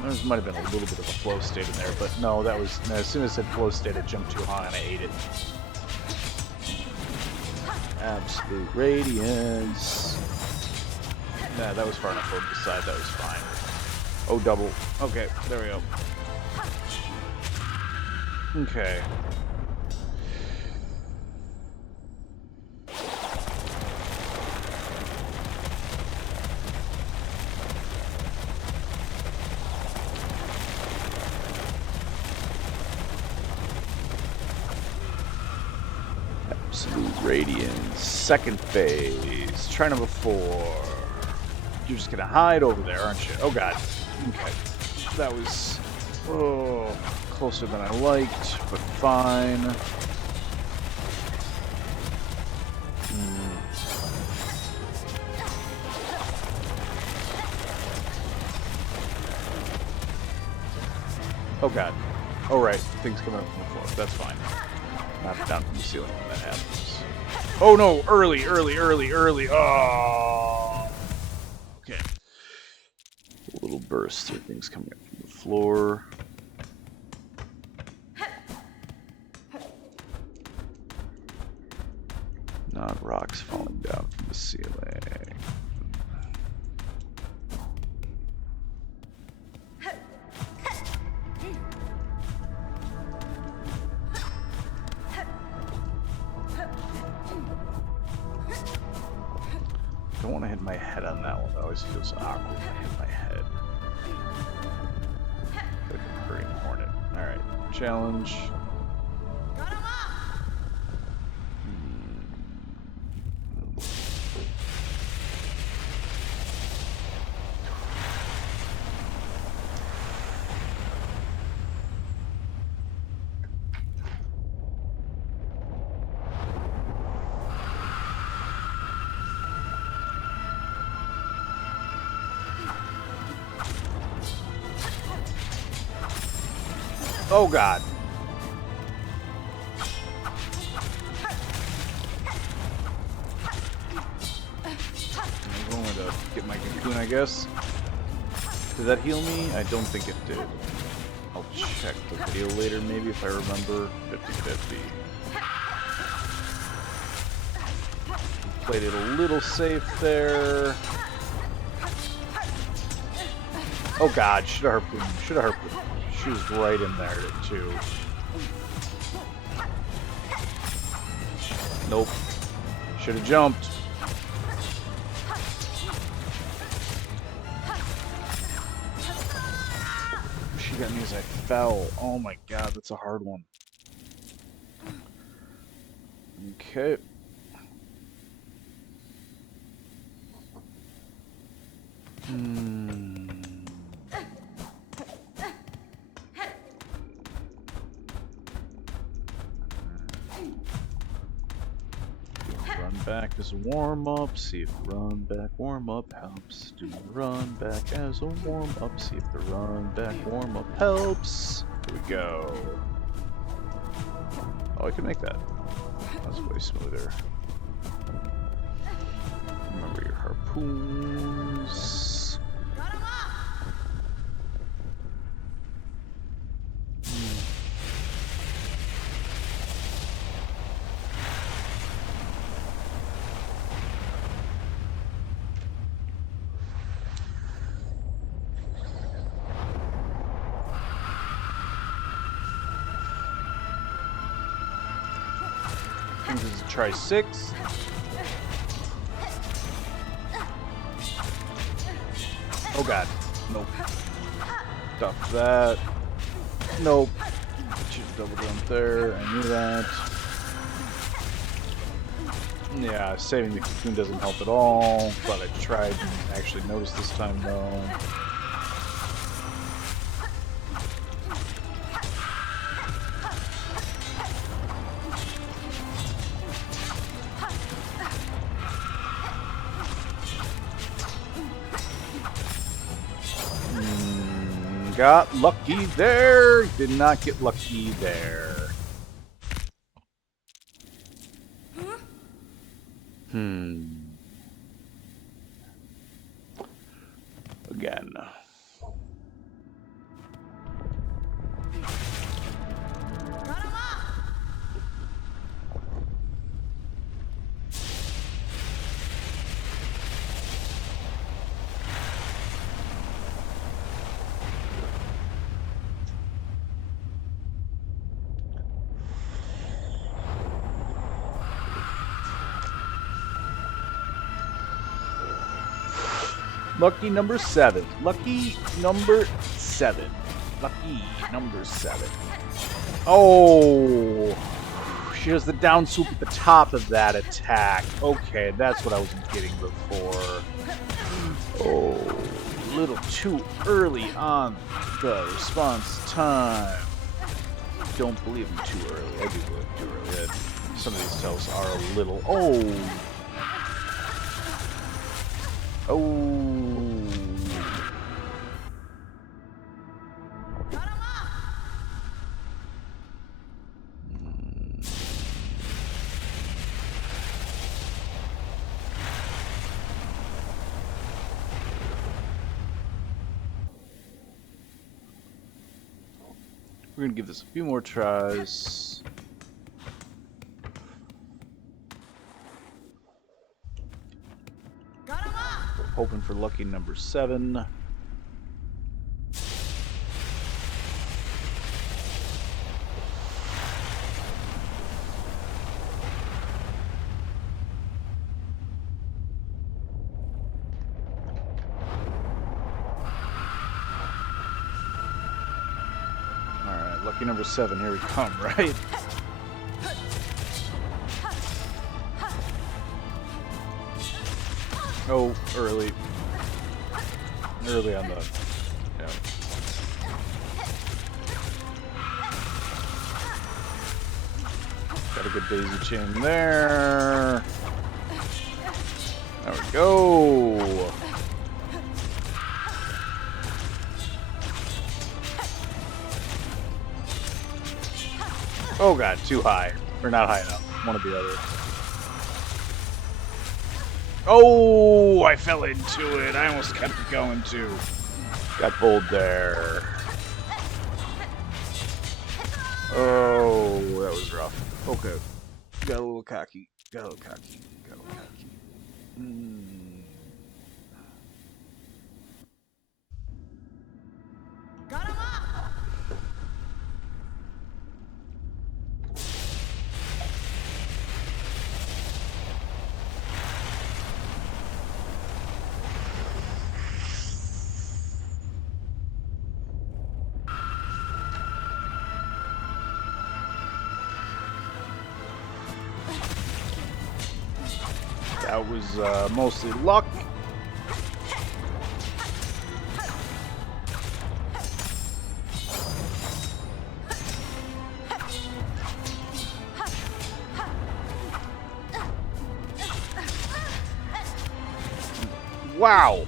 There might have been a little bit of a flow state in there, but no, that was... As soon as I said flow state, I jumped too high and I ate it. Absolute radiance. Nah, that was far enough over the side. That was fine. Oh, double. Okay, there we go. Okay. Absolute radiance. Second phase. Try number 4. You're just gonna hide over there, aren't you? Oh god. Okay. That was closer than I liked, but fine. Oh god. Oh right. Things coming up from the floor. That's fine. Not down from the ceiling when that happens. Oh no! Early. Oh. Okay. A little burst of things coming up from the floor. Not rocks falling down from the ceiling. I don't want to hit my head on that one. It always feels awkward when I hit my head. Like a hurting hornet. Alright. Challenge. Oh god. I'm going to get my cocoon, I guess. Did that heal me? I don't think it did. I'll check the video later, maybe, if I remember. 50-50. Played it a little safe there. Oh god, should have harpooned. She was right in there, too. Nope. Should have jumped. She got me as I fell. Oh my god, that's a hard one. Okay. Back as a warm-up, see if the run back warm-up helps. Do the run back as a warm-up, see if the run back warm-up helps. Here we go. Oh, I can make that. That's way smoother. Remember your harpoons. This is a try 6. Oh god. Nope. Duck that. Nope. Should double jump there. I knew that. Yeah, saving the cocoon doesn't help at all, but I tried and actually noticed this time though. Got lucky there, did not get lucky there. Again. Lucky number 7. Lucky number 7. Lucky number 7. Oh! She has the down swoop at the top of that attack. Okay, that's what I wasn't getting before. Oh, a little too early on the response time. Don't believe I'm too early. I do believe I'm too early. Some of these tells are a little... Oh! Oh! We're gonna give this a few more tries. Hoping for lucky number 7. Alright, lucky number 7, here we come, right? Oh, early. Early on the... Yeah. Got a good daisy chain there. There we go. Oh god, too high. Or not high enough. One or the other. Oh, I fell into it. I almost kept it going too. Got bowled there. Oh, that was rough. Okay. Got a little cocky. Got a little cocky. Got a little cocky. That was mostly luck. Wow!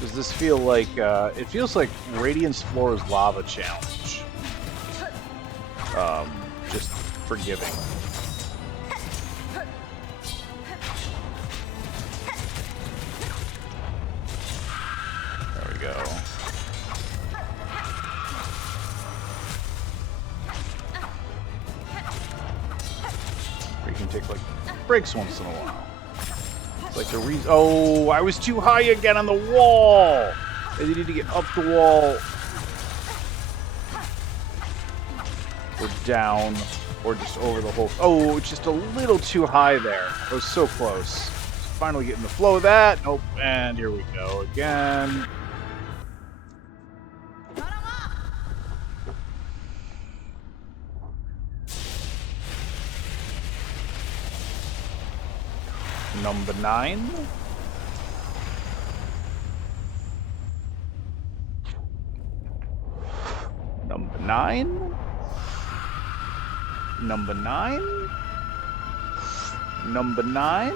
Does this feel like, it feels like Radiance Floor's Lava Challenge. Just forgiving. There we go. Or you can take, like, breaks once in a while. Like the reason. Oh, I was too high again on the wall. I needed to get up the wall, or down, or just over the whole. Oh, it's just a little too high there. I was so close. Finally getting the flow of that. Nope. And here we go again. Number 9. Number 9. Number 9. Number 9.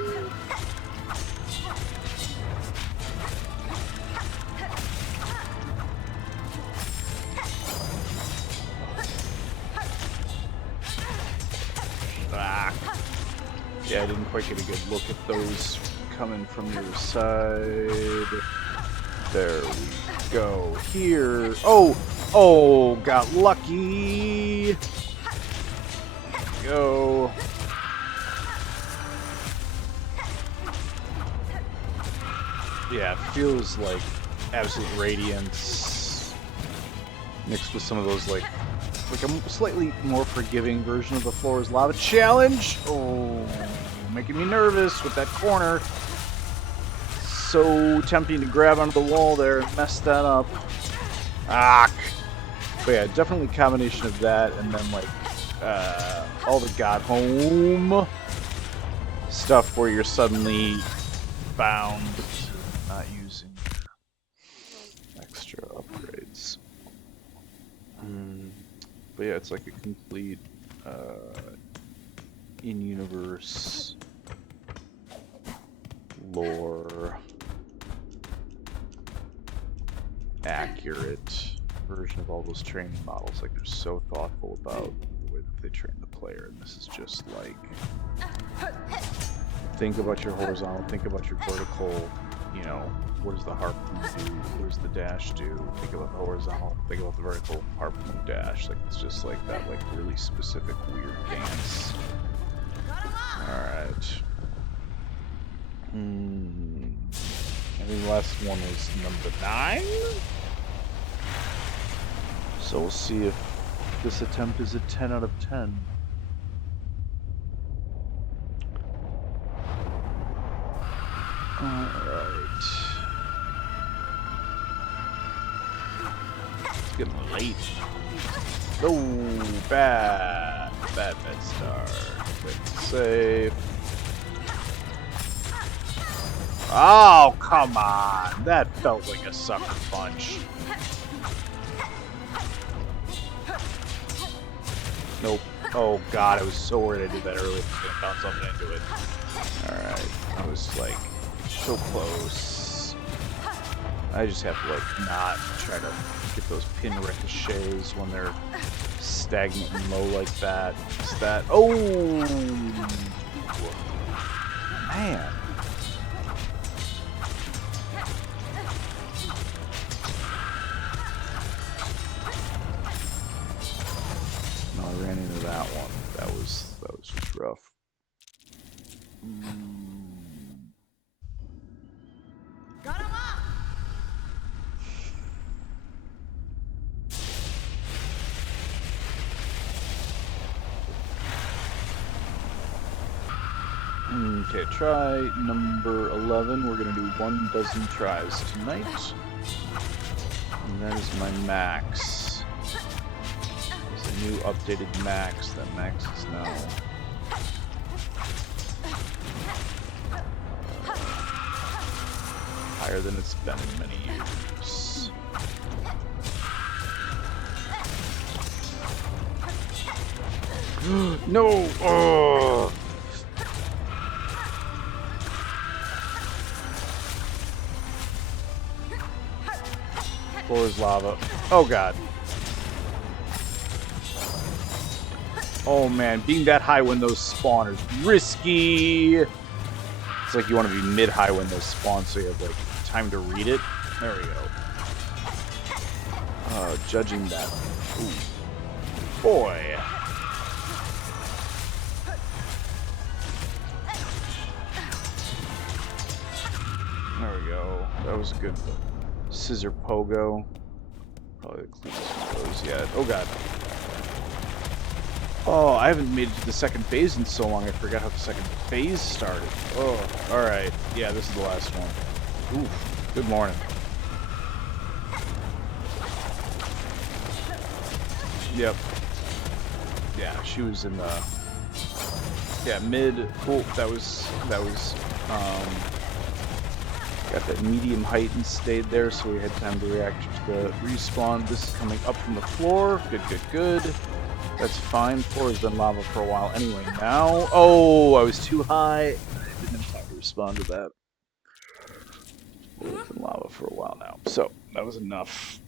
Ah. Yeah, I didn't quite get a good look at those coming from your side. There we go. Here. Oh! Oh, got lucky. Go. Yeah, it feels like Absolute Radiance mixed with some of those like a slightly more forgiving version of the Floor is Lava challenge. Oh, making me nervous with that corner. So tempting to grab onto the wall there and mess that up. Ah. But yeah, definitely a combination of that and then like all the God Home stuff where you're suddenly bound to not using extra upgrades. But yeah, it's like a complete in-universe lore accurate version of all those training models. Like they're so thoughtful about the way that they train the player, and this is just like think about your horizontal, think about your vertical, you know, what does the harpoon do, what does the dash do, think about the horizontal, think about the vertical, harpoon, dash. Like it's just like that like really specific weird dance. Alright. I think the last one was number 9. So we'll see if this attempt is a 10 out of 10. Alright. It's getting late. Oh, bad start. Quick save. Oh, come on. That felt like a sucker punch. Nope. Oh god, I was so worried I did that earlier. I was gonna bounce something into it. Alright. I was like so close. I just have to like not try to get those pin ricochets when they're stagnant and low like that. Is that oh man. I ran into that one. That was just rough. Okay, try number 11. We're gonna do 12 tries tonight. And that is my max. New updated max. That max is now higher than it's been in many years. No! Oh! Floor is lava. Oh god. Oh man, being that high when those spawn is risky. It's like you want to be mid-high when those spawn so you have like time to read it. There we go. Judging that. Ooh. Boy. There we go. That was a good scissor pogo. Probably the cleanest one of those yet. Oh god. Oh, I haven't made it to the second phase in so long, I forgot how the second phase started. Oh, alright. Yeah, this is the last one. Ooh, good morning. Yep. Yeah, she was in the... Yeah, mid. Cool. That was Got that medium height and stayed there, so we had time to react to the respawn. This is coming up from the floor. Good, good, good. That's fine. Floor has been lava for a while anyway now. Oh, I was too high. I didn't have time to respond to that. It's been lava for a while now. So, that was enough.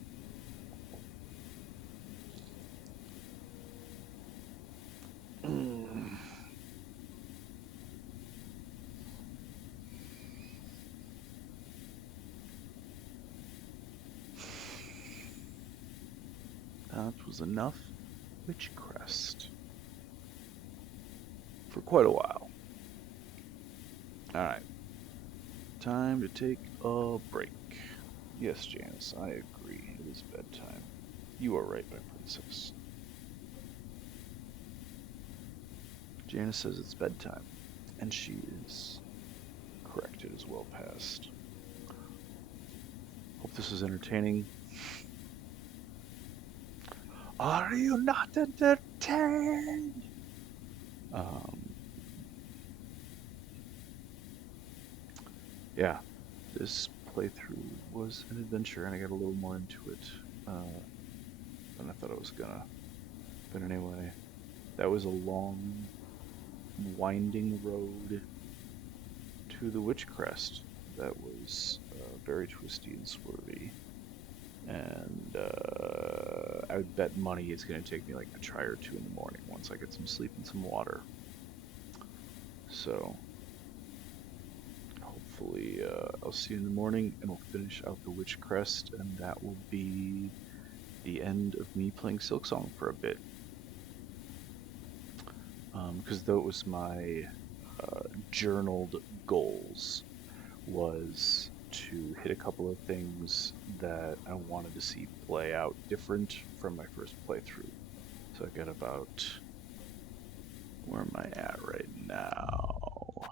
That was enough witch crest for quite a while. Alright. Time to take a break. Yes, Janice, I agree. It is bedtime. You are right, my princess. Janice says it's bedtime, and she is correct. It is well past. Hope this is entertaining. Are you not entertained? Yeah, this playthrough was an adventure, and I got a little more into it than I thought I was gonna. But anyway, that was a long, winding road to the Witch Crest. That was very twisty and swervy. And I would bet money it's going to take me like a try or two in the morning once I get some sleep and some water. So hopefully I'll see you in the morning and we'll finish out the Witch Crest, and that will be the end of me playing SilkSong for a bit. Because though it was my journaled goals was to hit a couple of things that I wanted to see play out different from my first playthrough. So I got about, where am I at right now?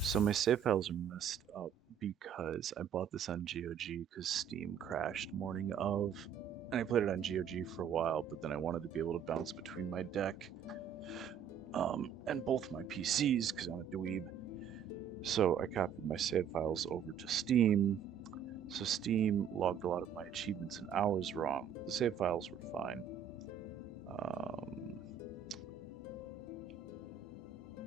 So my save files are messed up because I bought this on GOG because Steam crashed morning of, and I played it on GOG for a while, but then I wanted to be able to bounce between my deck and both my PCs because I'm a dweeb. So I copied my save files over to Steam. So Steam logged a lot of my achievements and hours wrong. The save files were fine.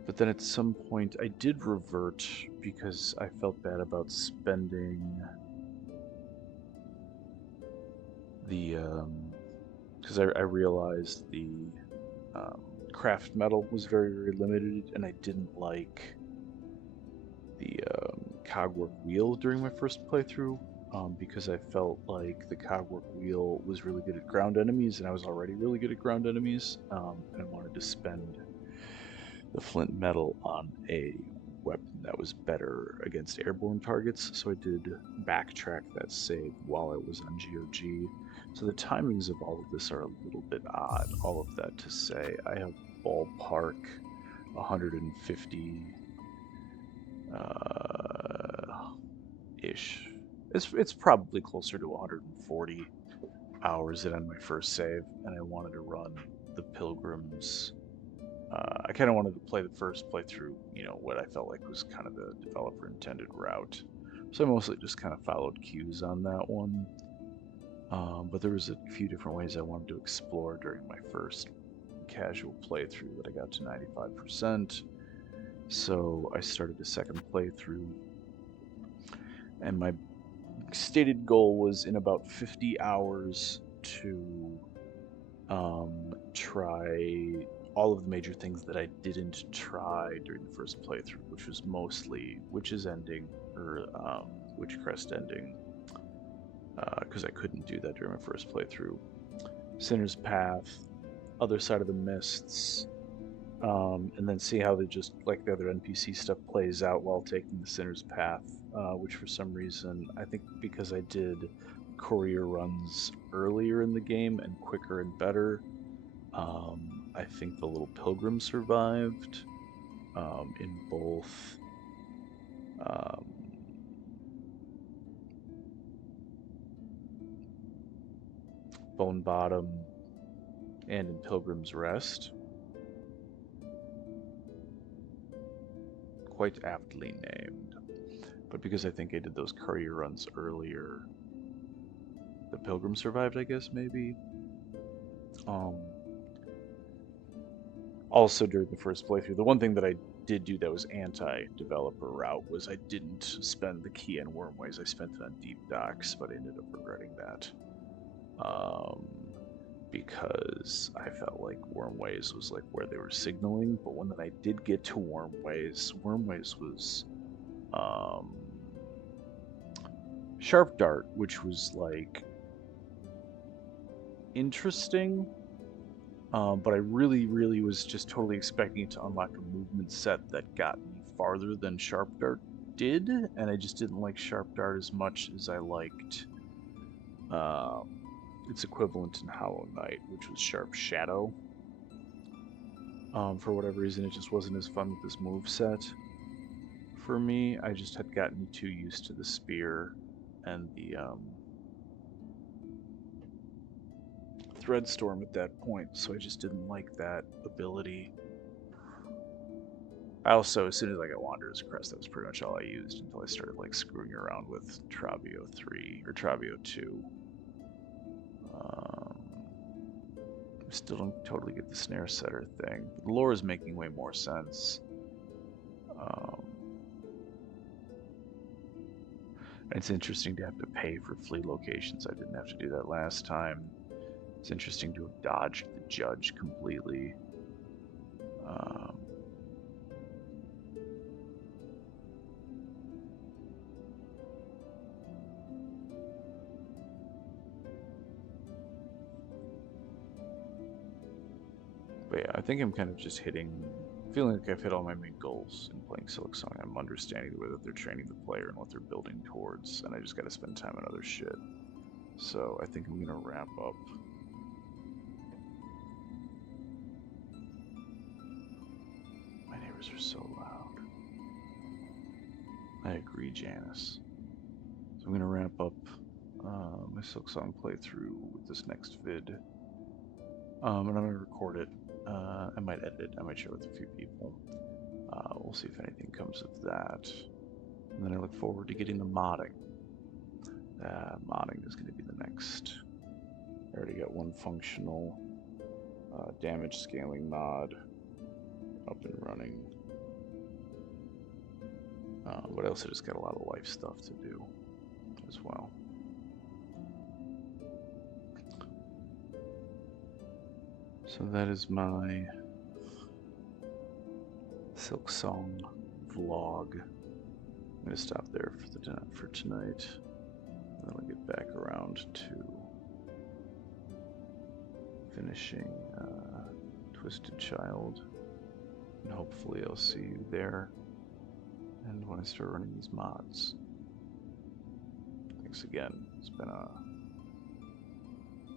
But then at some point I did revert because I felt bad about spending the, because I realized the craft metal was very, very limited, and I didn't like the cogwork wheel during my first playthrough because I felt like the cogwork wheel was really good at ground enemies, and I was already really good at ground enemies, and I wanted to spend the flint metal on a weapon that was better against airborne targets, so I did backtrack that save while I was on GOG. So the timings of all of this are a little bit odd. All of that to say, I have ballpark 150 ish. It's probably closer to 140 hours in on my first save, and I wanted to run the Pilgrims. I kind of wanted to play the first playthrough, you know, what I felt like was kind of the developer intended route. So I mostly just kind of followed cues on that one. But there was a few different ways I wanted to explore during my first casual playthrough that I got to 95%. So I started a second playthrough, and my stated goal was in about 50 hours to try all of the major things that I didn't try during the first playthrough, which was mostly Witch's Ending, or Witch Crest Ending, because I couldn't do that during my first playthrough. Sinner's Path, Other Side of the Mists, and then see how they just, like the other NPC stuff, plays out while taking the Sinner's Path, which for some reason, I think because I did courier runs earlier in the game and quicker and better, I think the little pilgrim survived in both Bone Bottom and in Pilgrim's Rest. quite aptly named. But because I think I did those courier runs earlier, the Pilgrim survived, I guess, maybe. Also during the first playthrough, the one thing that I did do that was anti-developer route was I didn't spend the key on Wormways. I spent it on Deep Docks, but I ended up regretting that. Because I felt like Wormways was like where they were signaling, but when I did get to Wormways was Sharp Dart, which was like interesting, but I really was just totally expecting it to unlock a movement set that got me farther than Sharp Dart did, and I just didn't like Sharp Dart as much as I liked its equivalent in Hollow Knight, which was Sharp Shadow. For whatever reason, it just wasn't as fun with this moveset. For me, I just had gotten too used to the spear and the Threadstorm at that point, so I just didn't like that ability. I also, as soon as I got Wanderer's Crest, that was pretty much all I used until I started like screwing around with Travio 3 or Travio 2. I still don't totally get the snare setter thing. The lore is making way more sense. It's interesting to have to pay for flea locations. I didn't have to do that last time. It's interesting to have dodged the judge completely. But yeah, I think I'm kind of just feeling like I've hit all my main goals in playing SilkSong. I'm understanding the way that they're training the player and what they're building towards, and I just gotta spend time on other shit. So I think I'm gonna wrap up. My neighbors are so loud. I agree, Janice. So I'm gonna wrap up my SilkSong playthrough with this next vid. And I'm gonna record it. I might edit it. I might share it with a few people. We'll see if anything comes of that. And then I look forward to getting the modding. Modding is going to be the next. I already got one functional damage scaling mod up and running. But I also just got a lot of life stuff to do as well. So that is my SilkSong vlog. I'm going to stop there for tonight. And then I'll get back around to finishing Twisted Child. And hopefully I'll see you there. And when I start running these mods. Thanks again. It's been a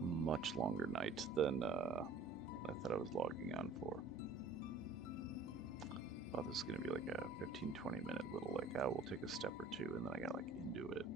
much longer night than I thought I was logging on for. Thought this was gonna be like a 15-20 minute little like, we'll take a step or two, and then I got like into it.